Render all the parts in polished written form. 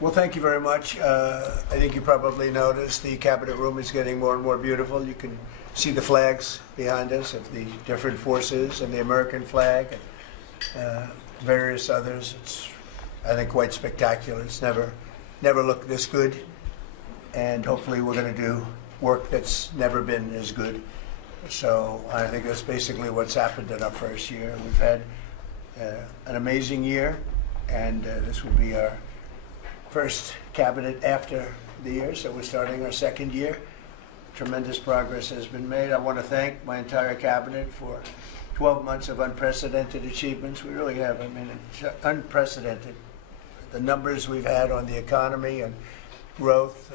Well, thank you very much. I think you probably noticed the cabinet room is getting more and more beautiful. You can see the flags behind us of the different forces and the American flag and various others. It's, I think, quite spectacular. It's never looked this good, and hopefully we're going to do work that's never been as good. So I think that's basically what's happened in our first year. We've had an amazing year, and this will be our first cabinet after the year, so we're starting our second year. Tremendous progress has been made. I want to thank my entire cabinet for 12 months of unprecedented achievements. We really have. I mean, it's unprecedented. The numbers we've had on the economy and growth,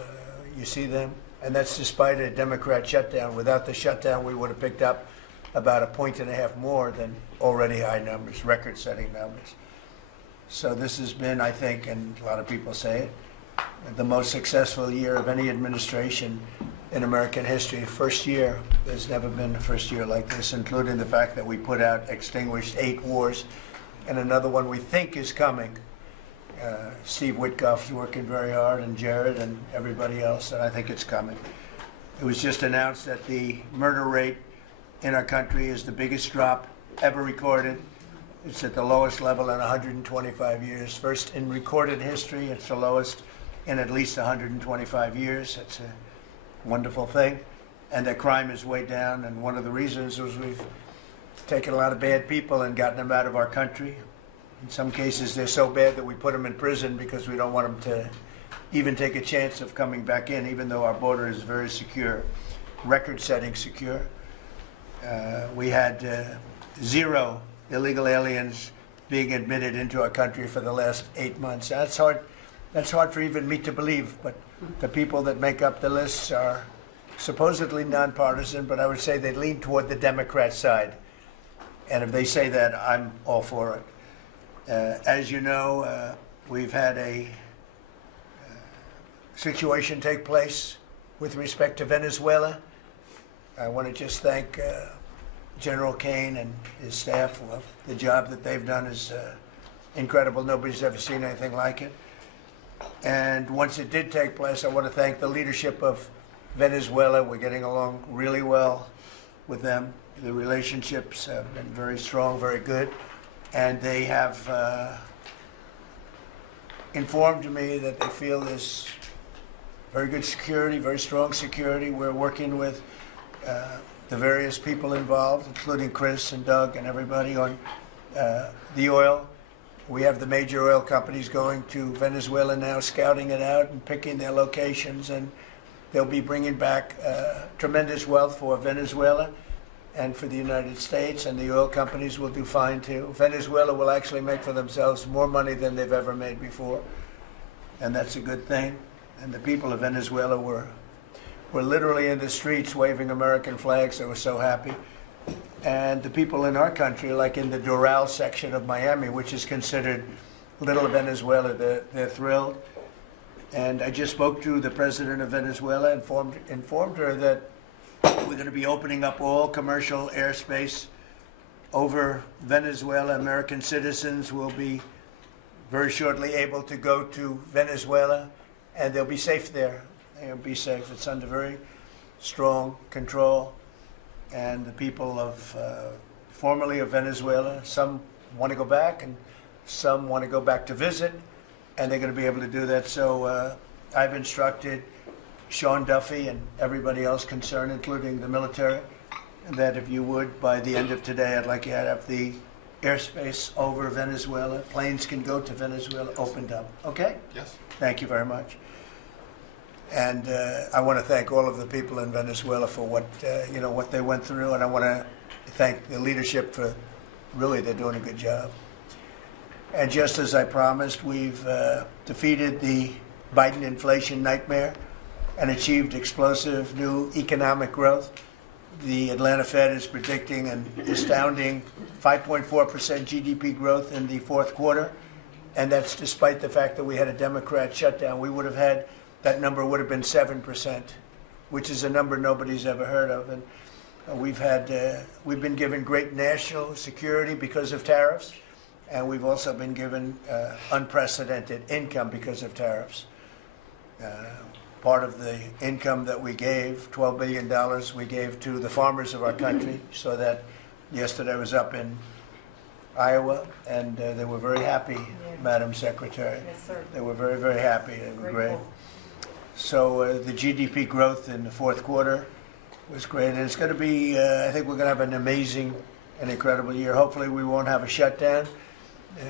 you see them, and that's despite a Democrat shutdown. Without the shutdown, we would have picked up about 1.5 points more than already high numbers, record-setting numbers. So this has been, I think, and a lot of people say it, the most successful year of any administration in American history. First year, there's never been a first year like this, including the fact that we put out, extinguished 8 wars, and another one we think is coming. Steve Witkoff's working very hard, and Jared and everybody else, and I think it's coming. It was just announced that the murder rate in our country is the biggest drop ever recorded. It's at the lowest level in 125 years. First in recorded history, it's the lowest in at least 125 years. It's a wonderful thing. And the crime is way down, and one of the reasons is we've taken a lot of bad people and gotten them out of our country. In some cases, they're so bad that we put them in prison because we don't want them to even take a chance of coming back in, even though our border is very secure, record-setting secure. We had 0 illegal aliens being admitted into our country for the last 8 months. That's hard for even me to believe, but the people that make up the lists are supposedly nonpartisan, but I would say they lean toward the Democrat side. And if they say that, I'm all for it. As you know, we've had a situation take place with respect to Venezuela. I want to just thank General Kane and his staff. The job that they've done is incredible. Nobody's ever seen anything like it. And once it did take place, I want to thank the leadership of Venezuela. We're getting along really well with them. The relationships have been very strong, very good. And they have informed me that they feel there's very good security, very strong security. We're working with the various people involved, including Chris and Doug and everybody on the oil. We have the major oil companies going to Venezuela now, scouting it out and picking their locations, and they'll be bringing back tremendous wealth for Venezuela and for the United States, and the oil companies will do fine too. Venezuela will actually make for themselves more money than they've ever made before, and that's a good thing. And the people of Venezuela were literally in the streets waving American flags. They were so happy. And the people in our country, like in the Doral section of Miami, which is considered Little Venezuela, they're thrilled. And I just spoke to the president of Venezuela, informed her that we're going to be opening up all commercial airspace over Venezuela. American citizens will be very shortly able to go to Venezuela, and they'll be safe there. They'll be safe. It's under very strong control. And the people of formerly of Venezuela, some want to go back and some want to go back to visit, and they're going to be able to do that. So I've instructed Sean Duffy and everybody else concerned, including the military, that if you would, by the end of today, I'd like you to have the airspace over Venezuela. Planes can go to Venezuela opened up. Okay? Yes. Thank you very much. And I want to thank all of the people in Venezuela for what what they went through, and I want to thank the leadership for really they're doing a good job. And just as I promised, we've defeated the Biden inflation nightmare and achieved explosive new economic growth. The Atlanta Fed is predicting an astounding 5.4% GDP growth in the fourth quarter, and that's despite the fact that we had a Democrat shutdown. We would have had that number would have been 7%, which is a number nobody's ever heard of. And we've been given great national security because of tariffs, and we've also been given unprecedented income because of tariffs. Part of the income that we gave, $12 billion, we gave to the farmers of our country, so that yesterday I was up in Iowa, and they were very happy, Madam Secretary. Yes, sir. They were very, very happy. They were great. Grateful. So the GDP growth in the fourth quarter was great, and it's going to be, I think we're going to have an amazing and incredible year. Hopefully we won't have a shutdown.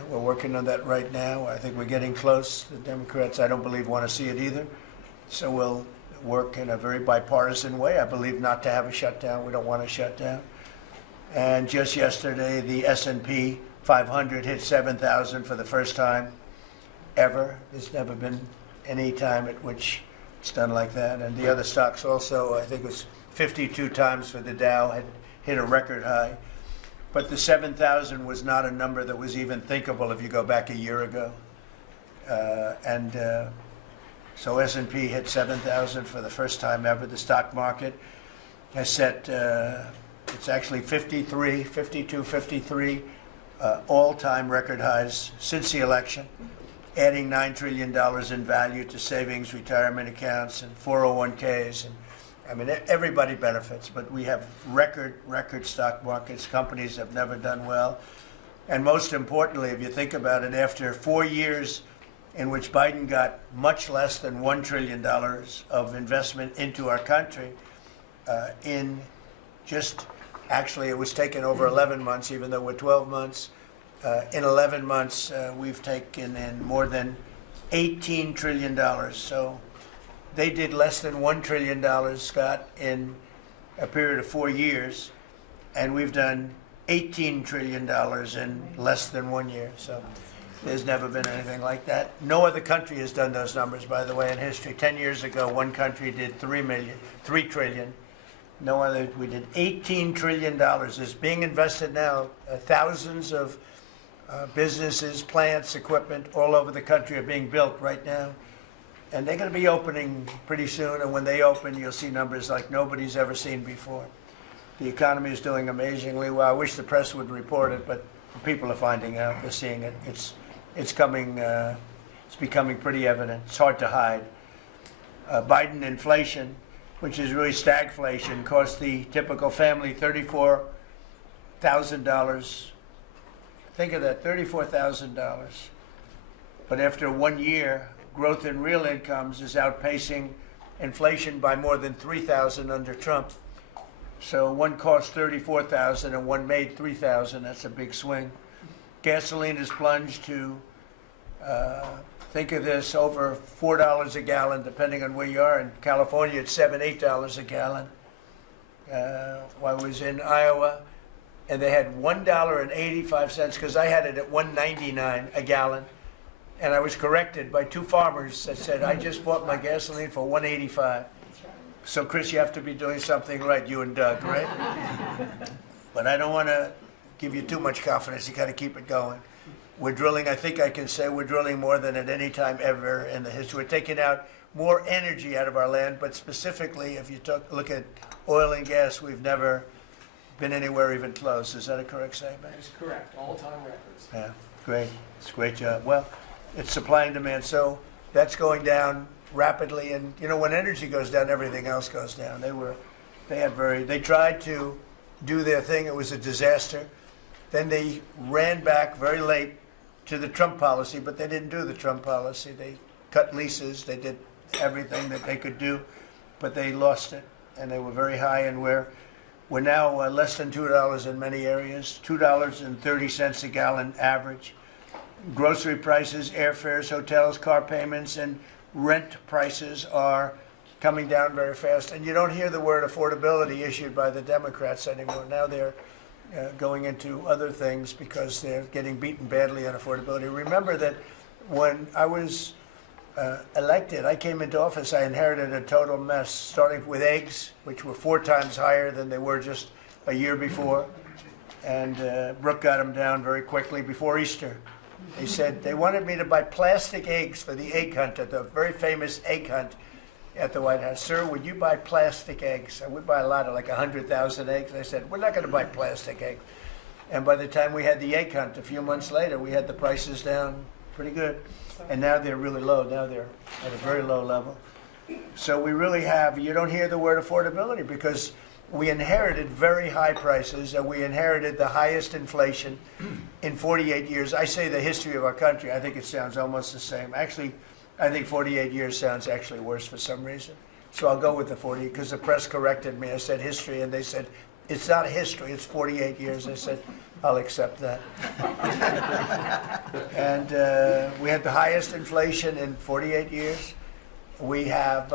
We're working on that right now. I think we're getting close. The Democrats, I don't believe, want to see it either. So we'll work in a very bipartisan way. I believe not to have a shutdown. We don't want a shutdown. And just yesterday, the S&P 500 hit 7,000 for the first time ever. There's never been any time at which it's done like that. And the other stocks also, I think it was 52 times for the Dow, had hit a record high. But the 7,000 was not a number that was even thinkable if you go back a year ago. So S&P hit 7,000 for the first time ever. The stock market has set, it's actually 52, 53 all-time record highs since the election, adding $9 trillion in value to savings, retirement accounts, and 401ks. And I mean, everybody benefits, but we have record stock markets. Companies have never done well. And most importantly, if you think about it, after 4 years in which Biden got much less than $1 trillion of investment into our country, in just, actually it was taken over 11 months, even though we're 12 months. In 11 months, we've taken in more than $18 trillion. So they did less than $1 trillion, Scott, in a period of 4 years, and we've done $18 trillion in less than 1 year. So there's never been anything like that. No other country has done those numbers, by the way, in history. 10 years ago, one country did $3 trillion. No other, we did $18 trillion. Is being invested now. Thousands of businesses, plants, equipment all over the country are being built right now. And they're going to be opening pretty soon. And when they open, you'll see numbers like nobody's ever seen before. The economy is doing amazingly well. I wish the press would report it, but people are finding out. They're seeing it. It's coming. It's becoming pretty evident. It's hard to hide. Biden inflation, which is really stagflation, cost the typical family $34,000. Think of that, $34,000. But after 1 year, growth in real incomes is outpacing inflation by more than $3,000 under Trump. So one cost $34,000 and one made $3,000. That's a big swing. Gasoline has plunged to, think of this, over $4 a gallon, depending on where you are. In California, it's $7, $8 a gallon. While I was in Iowa, and they had $1.85, because I had it at $1.99 a gallon. And I was corrected by two farmers that said, I just bought my gasoline for $1.85. So, Chris, you have to be doing something right, you and Doug, right? But I don't want to give you too much confidence. You got to keep it going. We're drilling, I think I can say we're drilling more than at any time ever in the history. We're taking out more energy out of our land, but specifically, if you look at oil and gas, we've never been anywhere even close. Is that a correct statement? That is correct. All-time records. Yeah, great. It's a great job. Well, it's supply and demand. So that's going down rapidly. And, you know, when energy goes down, everything else goes down. They tried to do their thing. It was a disaster. Then they ran back very late to the Trump policy, but they didn't do the Trump policy. They cut leases. They did everything that they could do, but they lost it. And they were very high, and we're now less than $2 in many areas, $2.30 a gallon average. Grocery prices, airfares, hotels, car payments, and rent prices are coming down very fast. And you don't hear the word affordability issued by the Democrats anymore. Now they're going into other things because they're getting beaten badly on affordability. Remember that when I was elected, I came into office, I inherited a total mess, starting with eggs, which were 4 times higher than they were just a year before. And Brooke got them down very quickly before Easter. They said they wanted me to buy plastic eggs for the egg hunt, at the very famous egg hunt at the White House. Sir, would you buy plastic eggs? And we buy a lot of, like 100,000 eggs. I said, we're not going to buy plastic eggs. And by the time we had the egg hunt, a few months later, we had the prices down pretty good. And now they're really low. Now they're at a very low level. So we really have, you don't hear the word affordability because we inherited very high prices and we inherited the highest inflation in 48 years. I say the history of our country. I think it sounds almost the same. Actually, I think 48 years sounds actually worse for some reason. So I'll go with the 40 because the press corrected me. I said history and they said, it's not history, it's 48 years. I said, I'll accept that. And we had the highest inflation in 48 years. We have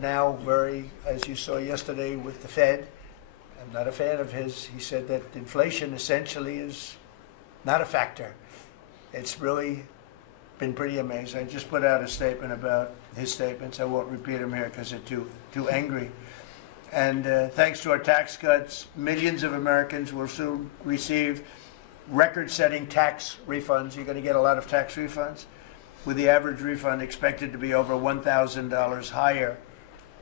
now as you saw yesterday with the Fed, I'm not a fan of his, he said that inflation essentially is not a factor. It's really been pretty amazing. I just put out a statement about his statements. I won't repeat them here because they're too angry. And thanks to our tax cuts, millions of Americans will soon receive record-setting tax refunds. You're going to get a lot of tax refunds, with the average refund expected to be over $1,000 higher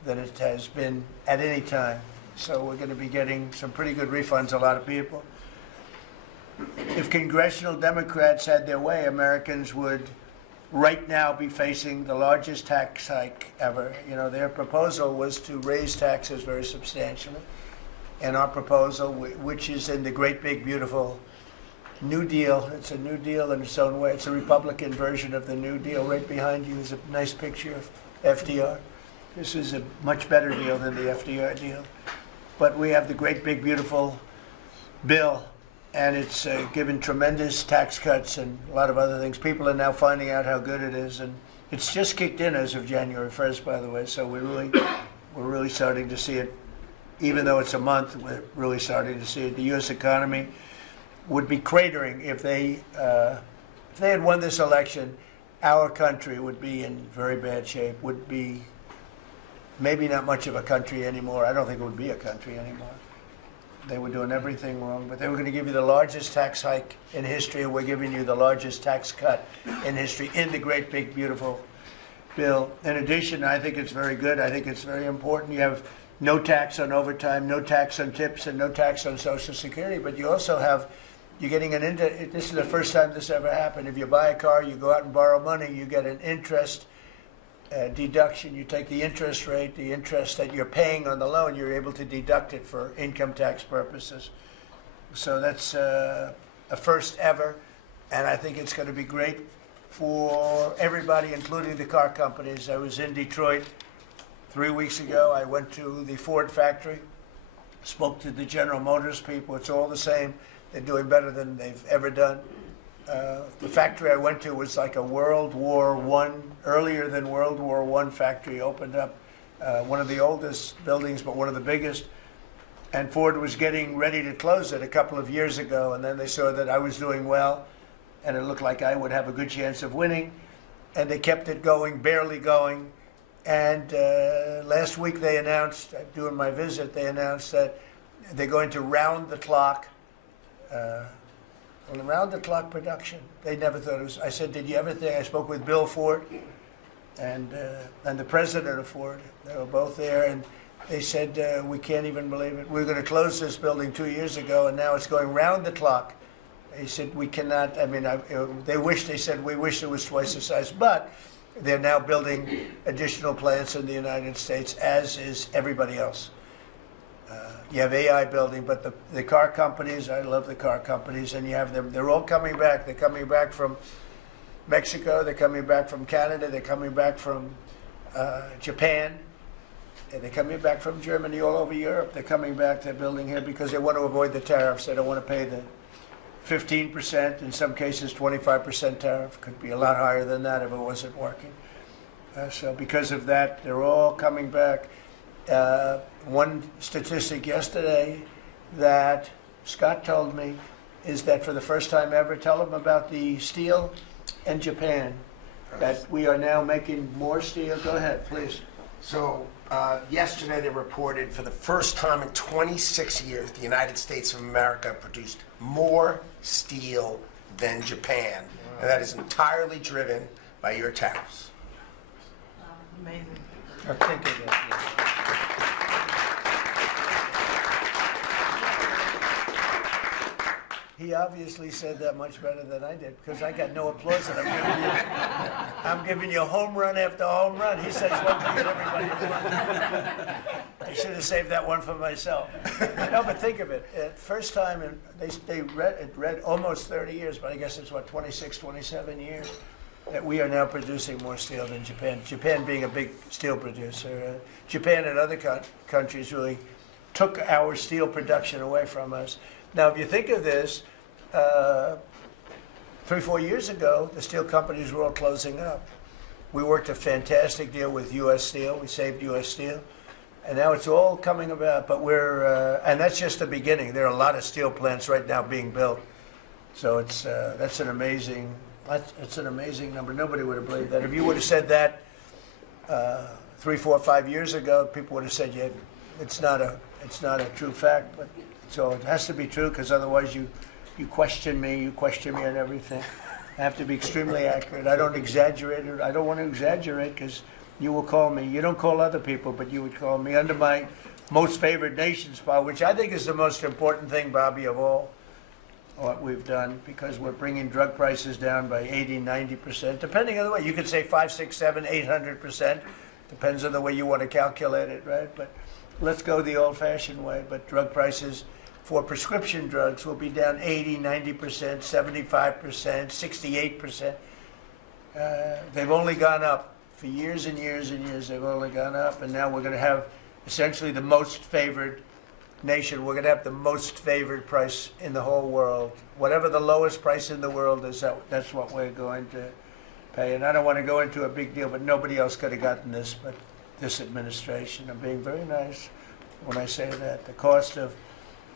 than it has been at any time. So we're going to be getting some pretty good refunds, a lot of people. If congressional Democrats had their way, Americans would right now be facing the largest tax hike ever. You know, their proposal was to raise taxes very substantially. And our proposal, which is in the great big beautiful New Deal, it's a New Deal in its own way. It's a Republican version of the New Deal. Right behind you is a nice picture of FDR. This is a much better deal than the FDR deal. But we have the great big beautiful bill, and it's given tremendous tax cuts and a lot of other things. People are now finding out how good it is, and it's just kicked in as of January 1st, by the way. So we're really starting to see it. Even though it's a month, we're really starting to see it. The U.S. economy would be cratering if they had won this election. Our country would be in very bad shape. Would be maybe not much of a country anymore. I don't think it would be a country anymore. They were doing everything wrong, but they were going to give you the largest tax hike in history, and we're giving you the largest tax cut in history in the great big beautiful bill. In addition, I think it's very good. I think it's very important. You have no tax on overtime, no tax on tips, and no tax on Social Security. But you also have, you're getting this is the first time this ever happened. If you buy a car, you go out and borrow money, you get an interest deduction. You take the interest rate, the interest that you're paying on the loan, you're able to deduct it for income tax purposes. So that's a first ever, and I think it's going to be great for everybody, including the car companies. I was in Detroit 3 weeks ago. I went to the Ford factory, spoke to the General Motors people. It's all the same. They're doing better than they've ever done. The factory I went to was like a World War I, earlier than World War I factory, opened up. One of the oldest buildings, but one of the biggest. And Ford was getting ready to close it a couple of years ago, and then they saw that I was doing well, and it looked like I would have a good chance of winning. And they kept it going, barely going. And last week they announced, during my visit, they announced that they're going to round the clock production. They never thought it was. I said, did you ever think? I spoke with Bill Ford and the president of Ford. They were both there, and they said, we can't even believe it. We were going to close this building 2 years ago, and now it's going round the clock. He said, we cannot. I mean, they said, we wish it was twice the size, but they're now building additional plants in the United States, as is everybody else. You have AI building, but the car companies, I love the car companies, and you have them, they're all coming back. They're coming back from Mexico, they're coming back from Canada, they're coming back from Japan, and they're coming back from Germany, all over Europe. They're coming back, they're building here because they want to avoid the tariffs. They don't want to pay the 15%, in some cases 25% tariff. Could be a lot higher than that if it wasn't working. So because of that, they're all coming back. One statistic yesterday that Scott told me is that for the first time ever, tell them about the steel in Japan, that we are now making more steel. Go ahead, please. So yesterday they reported for the first time in 26 years, the United States of America produced more steel than Japan. Wow. And that is entirely driven by your tariffs. Amazing. Think of that. He obviously said that much better than I did because I got no applause and I'm giving you home run after home run. He says one thing and everybody one. I should have saved that one for myself. No, but think of it. First time, it read almost 30 years, but I guess it's what, 26, 27 years, that we are now producing more steel than Japan. Japan being a big steel producer. Japan and other countries really took our steel production away from us. Now, if you think of this, 3-4 years ago, the steel companies were all closing up. We worked a fantastic deal with U.S. Steel. We saved U.S. Steel. And now it's all coming about. But and that's just the beginning. There are a lot of steel plants right now being built. So that's an amazing number. Nobody would have believed that. If you would have said that 3, 4, 5 years ago, people would have said, yeah, it's not a true fact. But so it has to be true because otherwise you question me on everything. I have to be extremely accurate. I don't exaggerate it. I don't want to exaggerate because you will call me. You don't call other people, but you would call me under my most favored nations policy, which I think is the most important thing, Bobby, of all what we've done, because we're bringing drug prices down by 80, 90%, depending on the way. You could say 5, 6, 7, 800%. Depends on the way you want to calculate it, right? But let's go the old-fashioned way. But drug prices for prescription drugs will be down 80, 90%, 75%, 68%. They've only gone up for years and years and years. They've only gone up, and now we're going to have essentially the most favored nation. We're going to have the most favored price in the whole world. Whatever the lowest price in the world is, that's what we're going to pay. And I don't want to go into a big deal, but nobody else could have gotten this but this administration. I'm being very nice when I say that. The cost of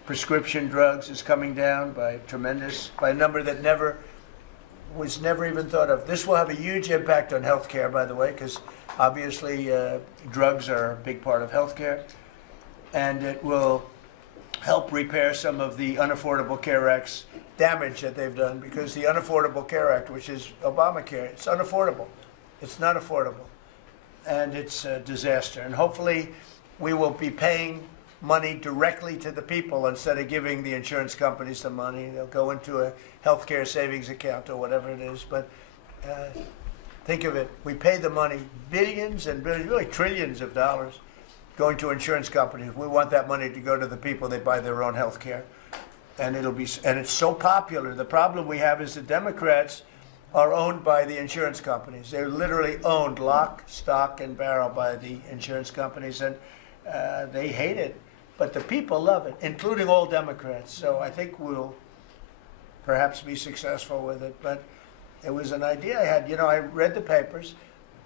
prescription drugs is coming down by a number that was never even thought of. This will have a huge impact on healthcare, by the way, because obviously drugs are a big part of healthcare, and it will help repair some of the Unaffordable Care Act's damage that they've done, because the Unaffordable Care Act, which is Obamacare, it's unaffordable. It's not affordable, and it's a disaster. And hopefully we will be paying money directly to the people instead of giving the insurance companies the money. They'll go into a healthcare savings account or whatever it is. But think of it. We pay the money, billions and billions, really trillions of dollars going to insurance companies. We want that money to go to the people. They buy their own health care. And it's so popular. The problem we have is the Democrats are owned by the insurance companies. They're literally owned lock, stock, and barrel by the insurance companies. And they hate it. But the people love it, including all Democrats. So I think we'll perhaps be successful with it. But it was an idea I had. I read the papers,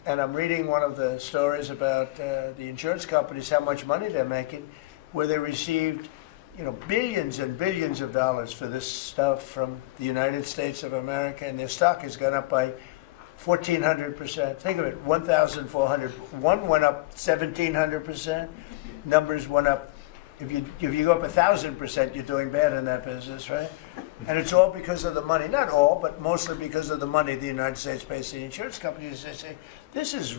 and I'm reading one of the stories about the insurance companies, how much money they're making, where they received, billions and billions of dollars for this stuff from the United States of America, and their stock has gone up by 1,400%. Think of it, 1,400. One went up 1,700%. Numbers went up. If you go up 1,000%, you're doing bad in that business, right? And it's all because of the money. Not all, but mostly because of the money the United States pays the insurance companies. They say, this is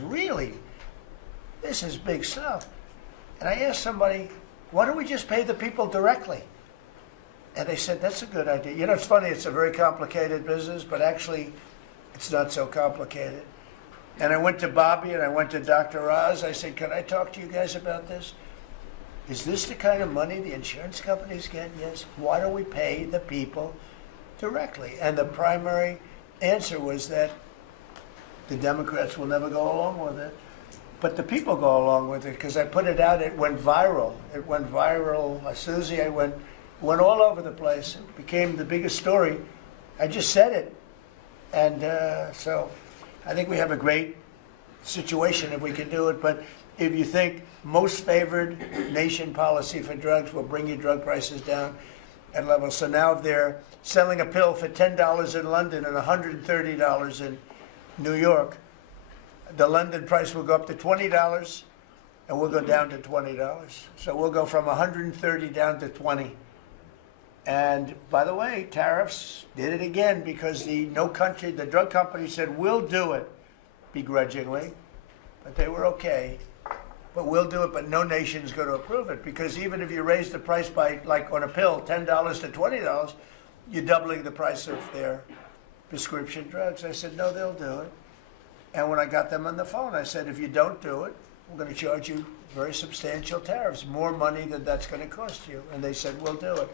big stuff. And I asked somebody, why don't we just pay the people directly? And they said, that's a good idea. It's funny, it's a very complicated business, but actually it's not so complicated. And I went to Bobby and I went to Dr. Oz. I said, can I talk to you guys about this? Is this the kind of money the insurance companies get? Yes. Why don't we pay the people directly? And the primary answer was that the Democrats will never go along with it. But the people go along with it because I put it out. It went viral. Susie, it went all over the place. It became the biggest story. I just said it. And so I think we have a great situation if we can do it. But if you think most favored nation policy for drugs will bring your drug prices down at levels. So now if they're selling a pill for $10 in London and $130 in New York, the London price will go up to $20 and we'll go down to $20. So we'll go from 130 down to 20. And by the way, tariffs did it again because the drug company said, we'll do it begrudgingly, but they were okay. But we'll do it, but no nation's going to approve it because even if you raise the price by, like on a pill, $10 to $20, you're doubling the price of their prescription drugs. I said, no, they'll do it. And when I got them on the phone, I said, if you don't do it, we're going to charge you very substantial tariffs, more money than that's going to cost you. And they said, we'll do it.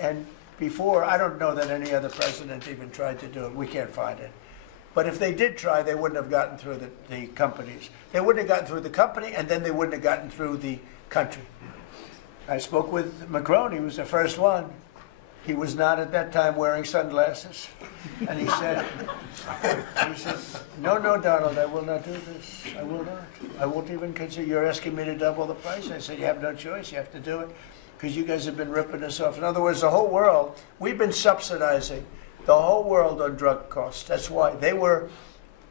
And before, I don't know that any other president even tried to do it. We can't find it. But if they did try, they wouldn't have gotten through the companies. They wouldn't have gotten through the company, and then they wouldn't have gotten through the country. I spoke with Macron. He was the first one. He was not at that time wearing sunglasses. And he said, no, Donald, I will not do this. I will not. I won't even consider, you're asking me to double the price. I said, you have no choice. You have to do it because you guys have been ripping us off. In other words, the whole world, we've been subsidizing the whole world on drug costs. That's why they were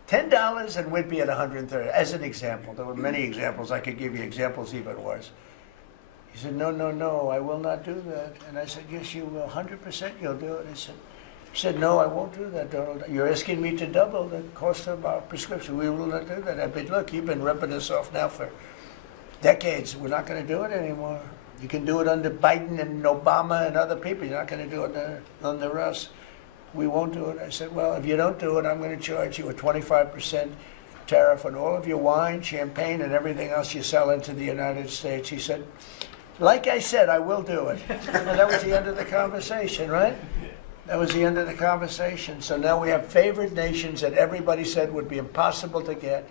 $10 and we'd be at 130. As an example, there were many examples. I could give you examples even worse. He said, no, I will not do that. And I said, yes, you will, 100% you'll do it. He said, no, I won't do that, Donald. You're asking me to double the cost of our prescription. We will not do that. I said, look, you've been ripping us off now for decades. We're not going to do it anymore. You can do it under Biden and Obama and other people. You're not going to do it under us. We won't do it. I said, well, if you don't do it, I'm going to charge you a 25% tariff on all of your wine, champagne, and everything else you sell into the United States. He said, like I said, I will do it. And that was the end of the conversation, right? That was the end of the conversation. So now we have favored nations that everybody said would be impossible to get.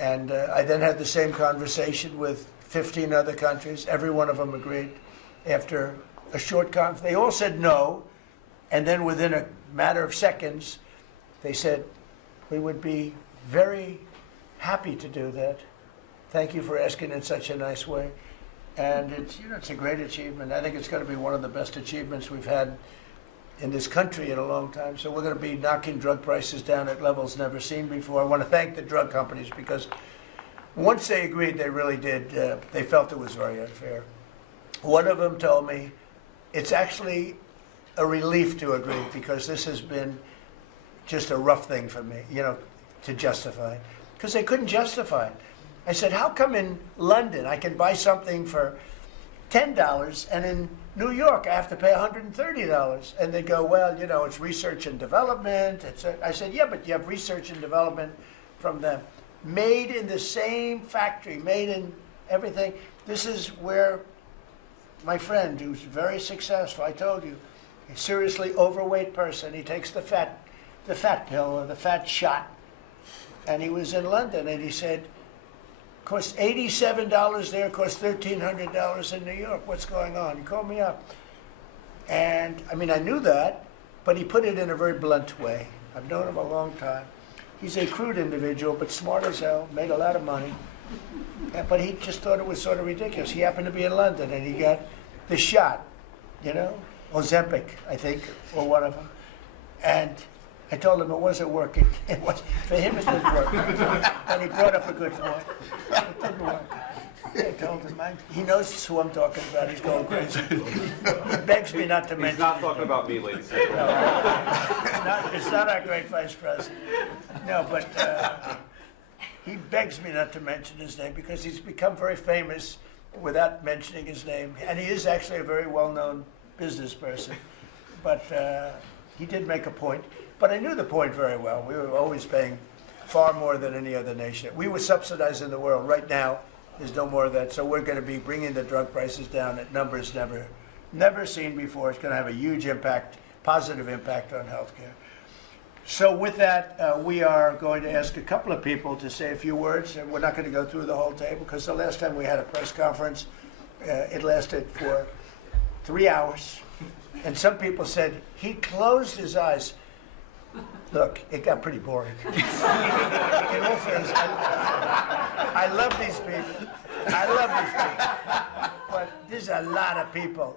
And I then had the same conversation with 15 other countries. Every one of them agreed. After a short conference, they all said no. And then within a matter of seconds, they said, we would be very happy to do that. Thank you for asking in such a nice way. And it's a great achievement. I think it's going to be one of the best achievements we've had in this country in a long time. So we're going to be knocking drug prices down at levels never seen before. I want to thank the drug companies because once they agreed, they really did. They felt it was very unfair. One of them told me it's actually a relief to agree because this has been just a rough thing for me, to justify. Because they couldn't justify it. I said, how come in London I can buy something for $10 and in New York I have to pay $130? And they go, well, it's research and development. I said, yeah, but you have research and development from them. Made in the same factory, made in everything. This is where my friend, who's very successful, I told you, a seriously overweight person, he takes the fat pill or the fat shot. And he was in London and he said, costs $87 there, costs $1,300 in New York. What's going on? He called me up. And, I knew that, but he put it in a very blunt way. I've known him a long time. He's a crude individual, but smart as hell, made a lot of money. But he just thought it was sort of ridiculous. He happened to be in London, and he got the shot, Ozempic, I think, or one of them. And I told him it wasn't working. For him, it didn't work. And he brought up a good point. It didn't work. I told him, he knows who I'm talking about. He's going crazy. He begs me not to mention. He's not talking about me, ladies and gentlemen. No, it's not our great vice president. No, but he begs me not to mention his name because he's become very famous without mentioning his name. And he is actually a very well-known business person. But he did make a point. But I knew the point very well. We were always paying far more than any other nation. We were subsidizing the world. Right now, there's no more of that. So we're going to be bringing the drug prices down at numbers never seen before. It's going to have a huge impact, positive impact on healthcare. So with that, we are going to ask a couple of people to say a few words. And we're not going to go through the whole table because the last time we had a press conference, it lasted for 3 hours. And some people said he closed his eyes. Look, it got pretty boring. In all fairness, I love these people. But there's a lot of people.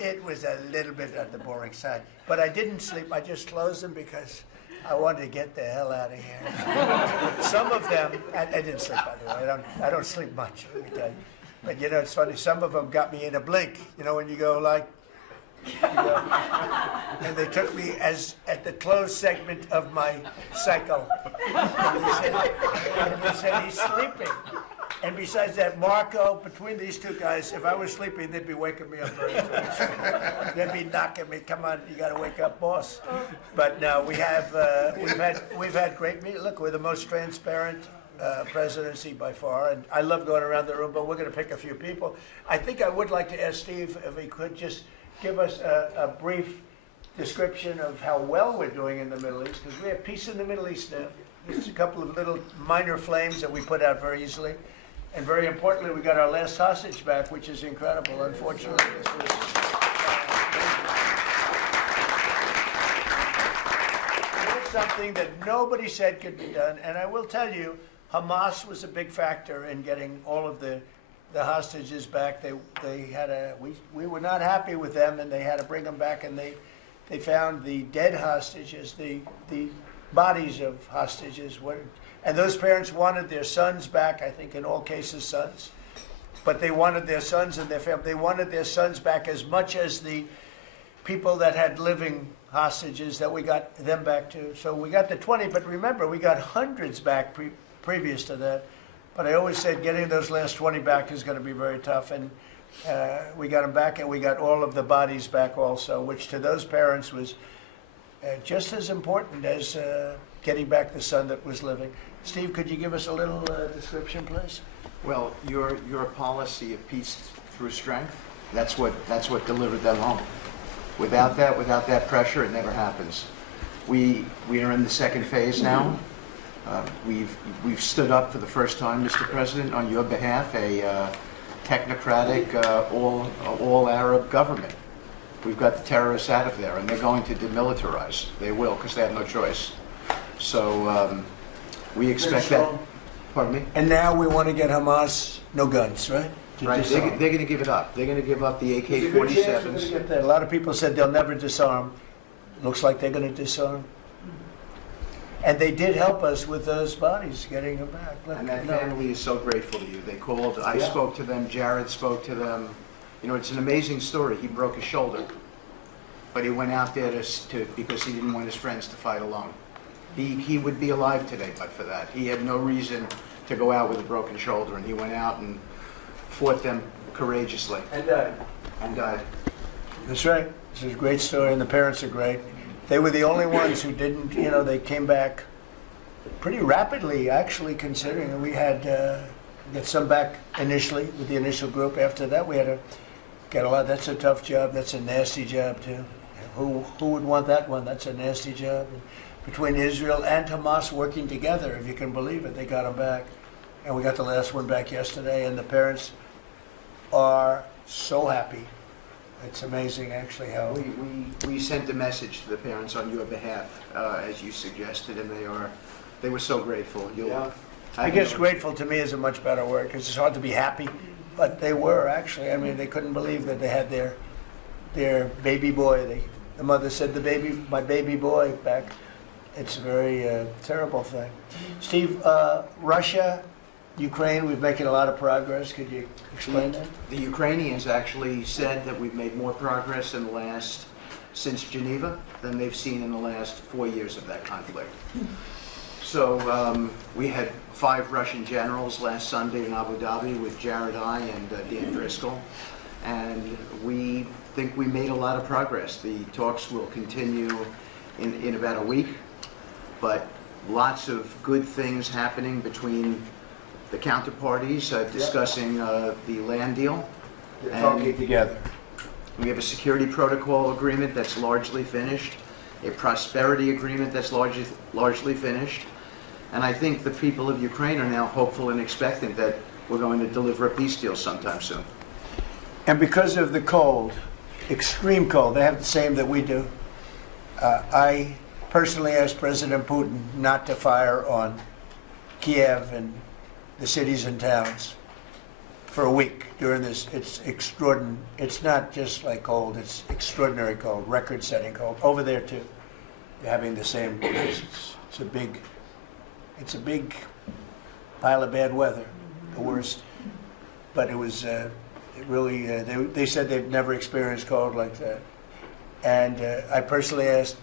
It was a little bit on the boring side. But I didn't sleep. I just closed them because I wanted to get the hell out of here. Some of them, I didn't sleep, by the way. I don't sleep much, let me tell you. But, it's funny. Some of them got me in a blink. When you go like, and they took me as at the closed segment of my cycle. And they said he's sleeping. And besides that, Marco, between these two guys, if I was sleeping, they'd be waking me up very fast. They'd be knocking me, come on, you gotta wake up, boss. But no, we've had great meetings. Look, we're the most transparent presidency by far, and I love going around the room, but we're gonna pick a few people. I think I would like to ask Steve if he could just give us a brief description of how well we're doing in the Middle East, because we have peace in the Middle East now. There's a couple of little minor flames that we put out very easily. And very importantly, we got our last hostage back, which is incredible. Unfortunately, this was something that nobody said could be done. And I will tell you, Hamas was a big factor in getting all of the hostages back. We were not happy with them, and they had to bring them back. And they found the dead hostages, the bodies of hostages. And those parents wanted their sons back, I think in all cases sons. But they wanted their sons and their family. They wanted their sons back as much as the people that had living hostages that we got them back to. So we got the 20, but remember, we got hundreds back previous to that. But I always said getting those last 20 back is going to be very tough. And we got them back, and we got all of the bodies back also, which to those parents was just as important as getting back the son that was living. Steve, could you give us a little description, please? Well, your policy of peace through strength, that's what delivered them home. Without that pressure, it never happens. We are in the second phase now. We've stood up for the first time, Mr. President, on your behalf, a technocratic, all Arab government. We've got the terrorists out of there, and they're going to demilitarize. They will, because they have no choice. So we expect that. Pardon me? And now we want to get Hamas no guns, right? Right. They're going to give it up. They're going to give up the AK-47s. A lot of people said they'll never disarm. Looks like they're going to disarm. And they did help us with those bodies, getting them back. And that family is so grateful to you. They called. I spoke to them. Jared spoke to them. You know, it's an amazing story. He broke his shoulder, but he went out there because he didn't want his friends to fight alone. He would be alive today, but for that. He had no reason to go out with a broken shoulder, and he went out and fought them courageously. And died. That's right. This is a great story, and the parents are great. They were the only ones who didn't, they came back pretty rapidly, actually, considering. And we had get some back initially with the initial group. After that, we had to get a lot. That's a tough job. That's a nasty job, too. Who would want that one? That's a nasty job. And between Israel and Hamas working together, if you can believe it, they got them back. And we got the last one back yesterday, and the parents are so happy. It's amazing, actually, how... We sent a message to the parents on your behalf, as you suggested, and they were so grateful. I guess grateful to me is a much better word, because it's hard to be happy, but they were, actually. I mean, they couldn't believe that they had their baby boy. The mother said, my baby boy back. It's a very terrible thing. Steve, Russia, Ukraine, we're making a lot of progress. Could you explain that? The Ukrainians actually said that we've made more progress since Geneva than they've seen in the last 4 years of that conflict. So we had 5 Russian generals last Sunday in Abu Dhabi with Jared and Dan Driscoll, and we think we made a lot of progress. The talks will continue in about a week, but lots of good things happening between the counterparties discussing the land deal. They're talking together. We have a security protocol agreement that's largely finished, a prosperity agreement that's largely finished, and I think the people of Ukraine are now hopeful and expectant that we're going to deliver a peace deal sometime soon. And because of the cold, extreme cold, they have the same that we do. I personally asked President Putin not to fire on Kiev and the cities and towns for a week during this. It's extraordinary. It's not just like cold, it's extraordinary cold, record-setting cold. Over there too, they're having the same. It's a big pile of bad weather, the worst. But it was they said they've never experienced cold like that. And I personally asked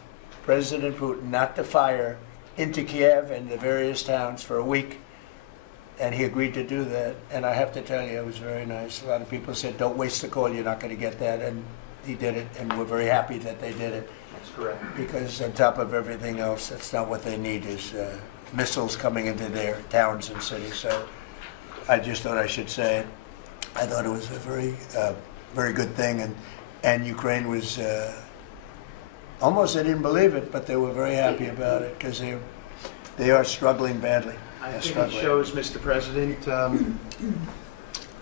President Putin not to fire into Kiev and the various towns for a week. and he agreed to do that. And I have to tell you, it was very nice. A lot of people said, don't waste the call, you're not going to get that. And he did it, and we're very happy that they did it. That's correct. Because on top of everything else, that's not what they need, is missiles coming into their towns and cities. So I just thought I should say it. I thought it was a very good thing. And Ukraine was, almost they didn't believe it, but they were very happy about it because they are struggling badly. I They're think it struggling. shows, Mr. President,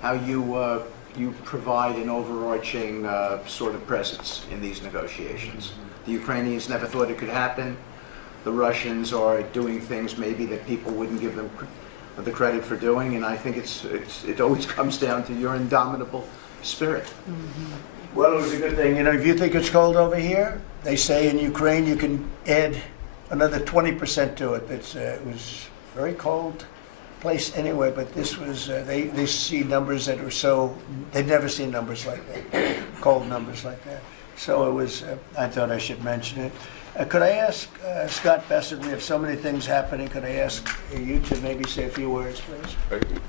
how you provide an overarching sort of presence in these negotiations. The Ukrainians never thought it could happen. The Russians are doing things maybe that people wouldn't give them the credit for doing, and I think it always comes down to your indomitable spirit. Well, it was a good thing. You know, if you think it's cold over here, they say in Ukraine you can add another 20% to it. It was very cold place anyway, but this was, they see numbers that were so, they'd never seen numbers like that, cold numbers like that. So it was, I thought I should mention it. Could I ask Scott Bassett, we have so many things happening, could I ask you to maybe say a few words, please?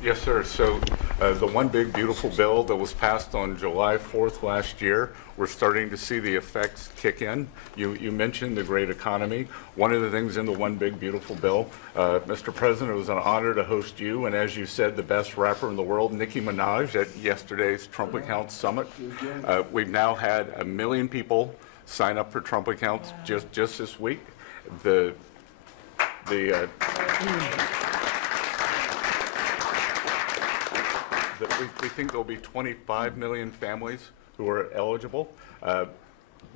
Yes, sir. So the One Big Beautiful Bill that was passed on July 4th last year, we're starting to see the effects kick in. You mentioned the great economy. One of the things in the One Big Beautiful Bill, Mr. President, it was an honor to host you, and as you said, the best rapper in the world, Nicki Minaj, at yesterday's Trump Accounts Summit. We've now had 1 million people sign up for Trump accounts just this week. We think there'll be 25 million families who are eligible.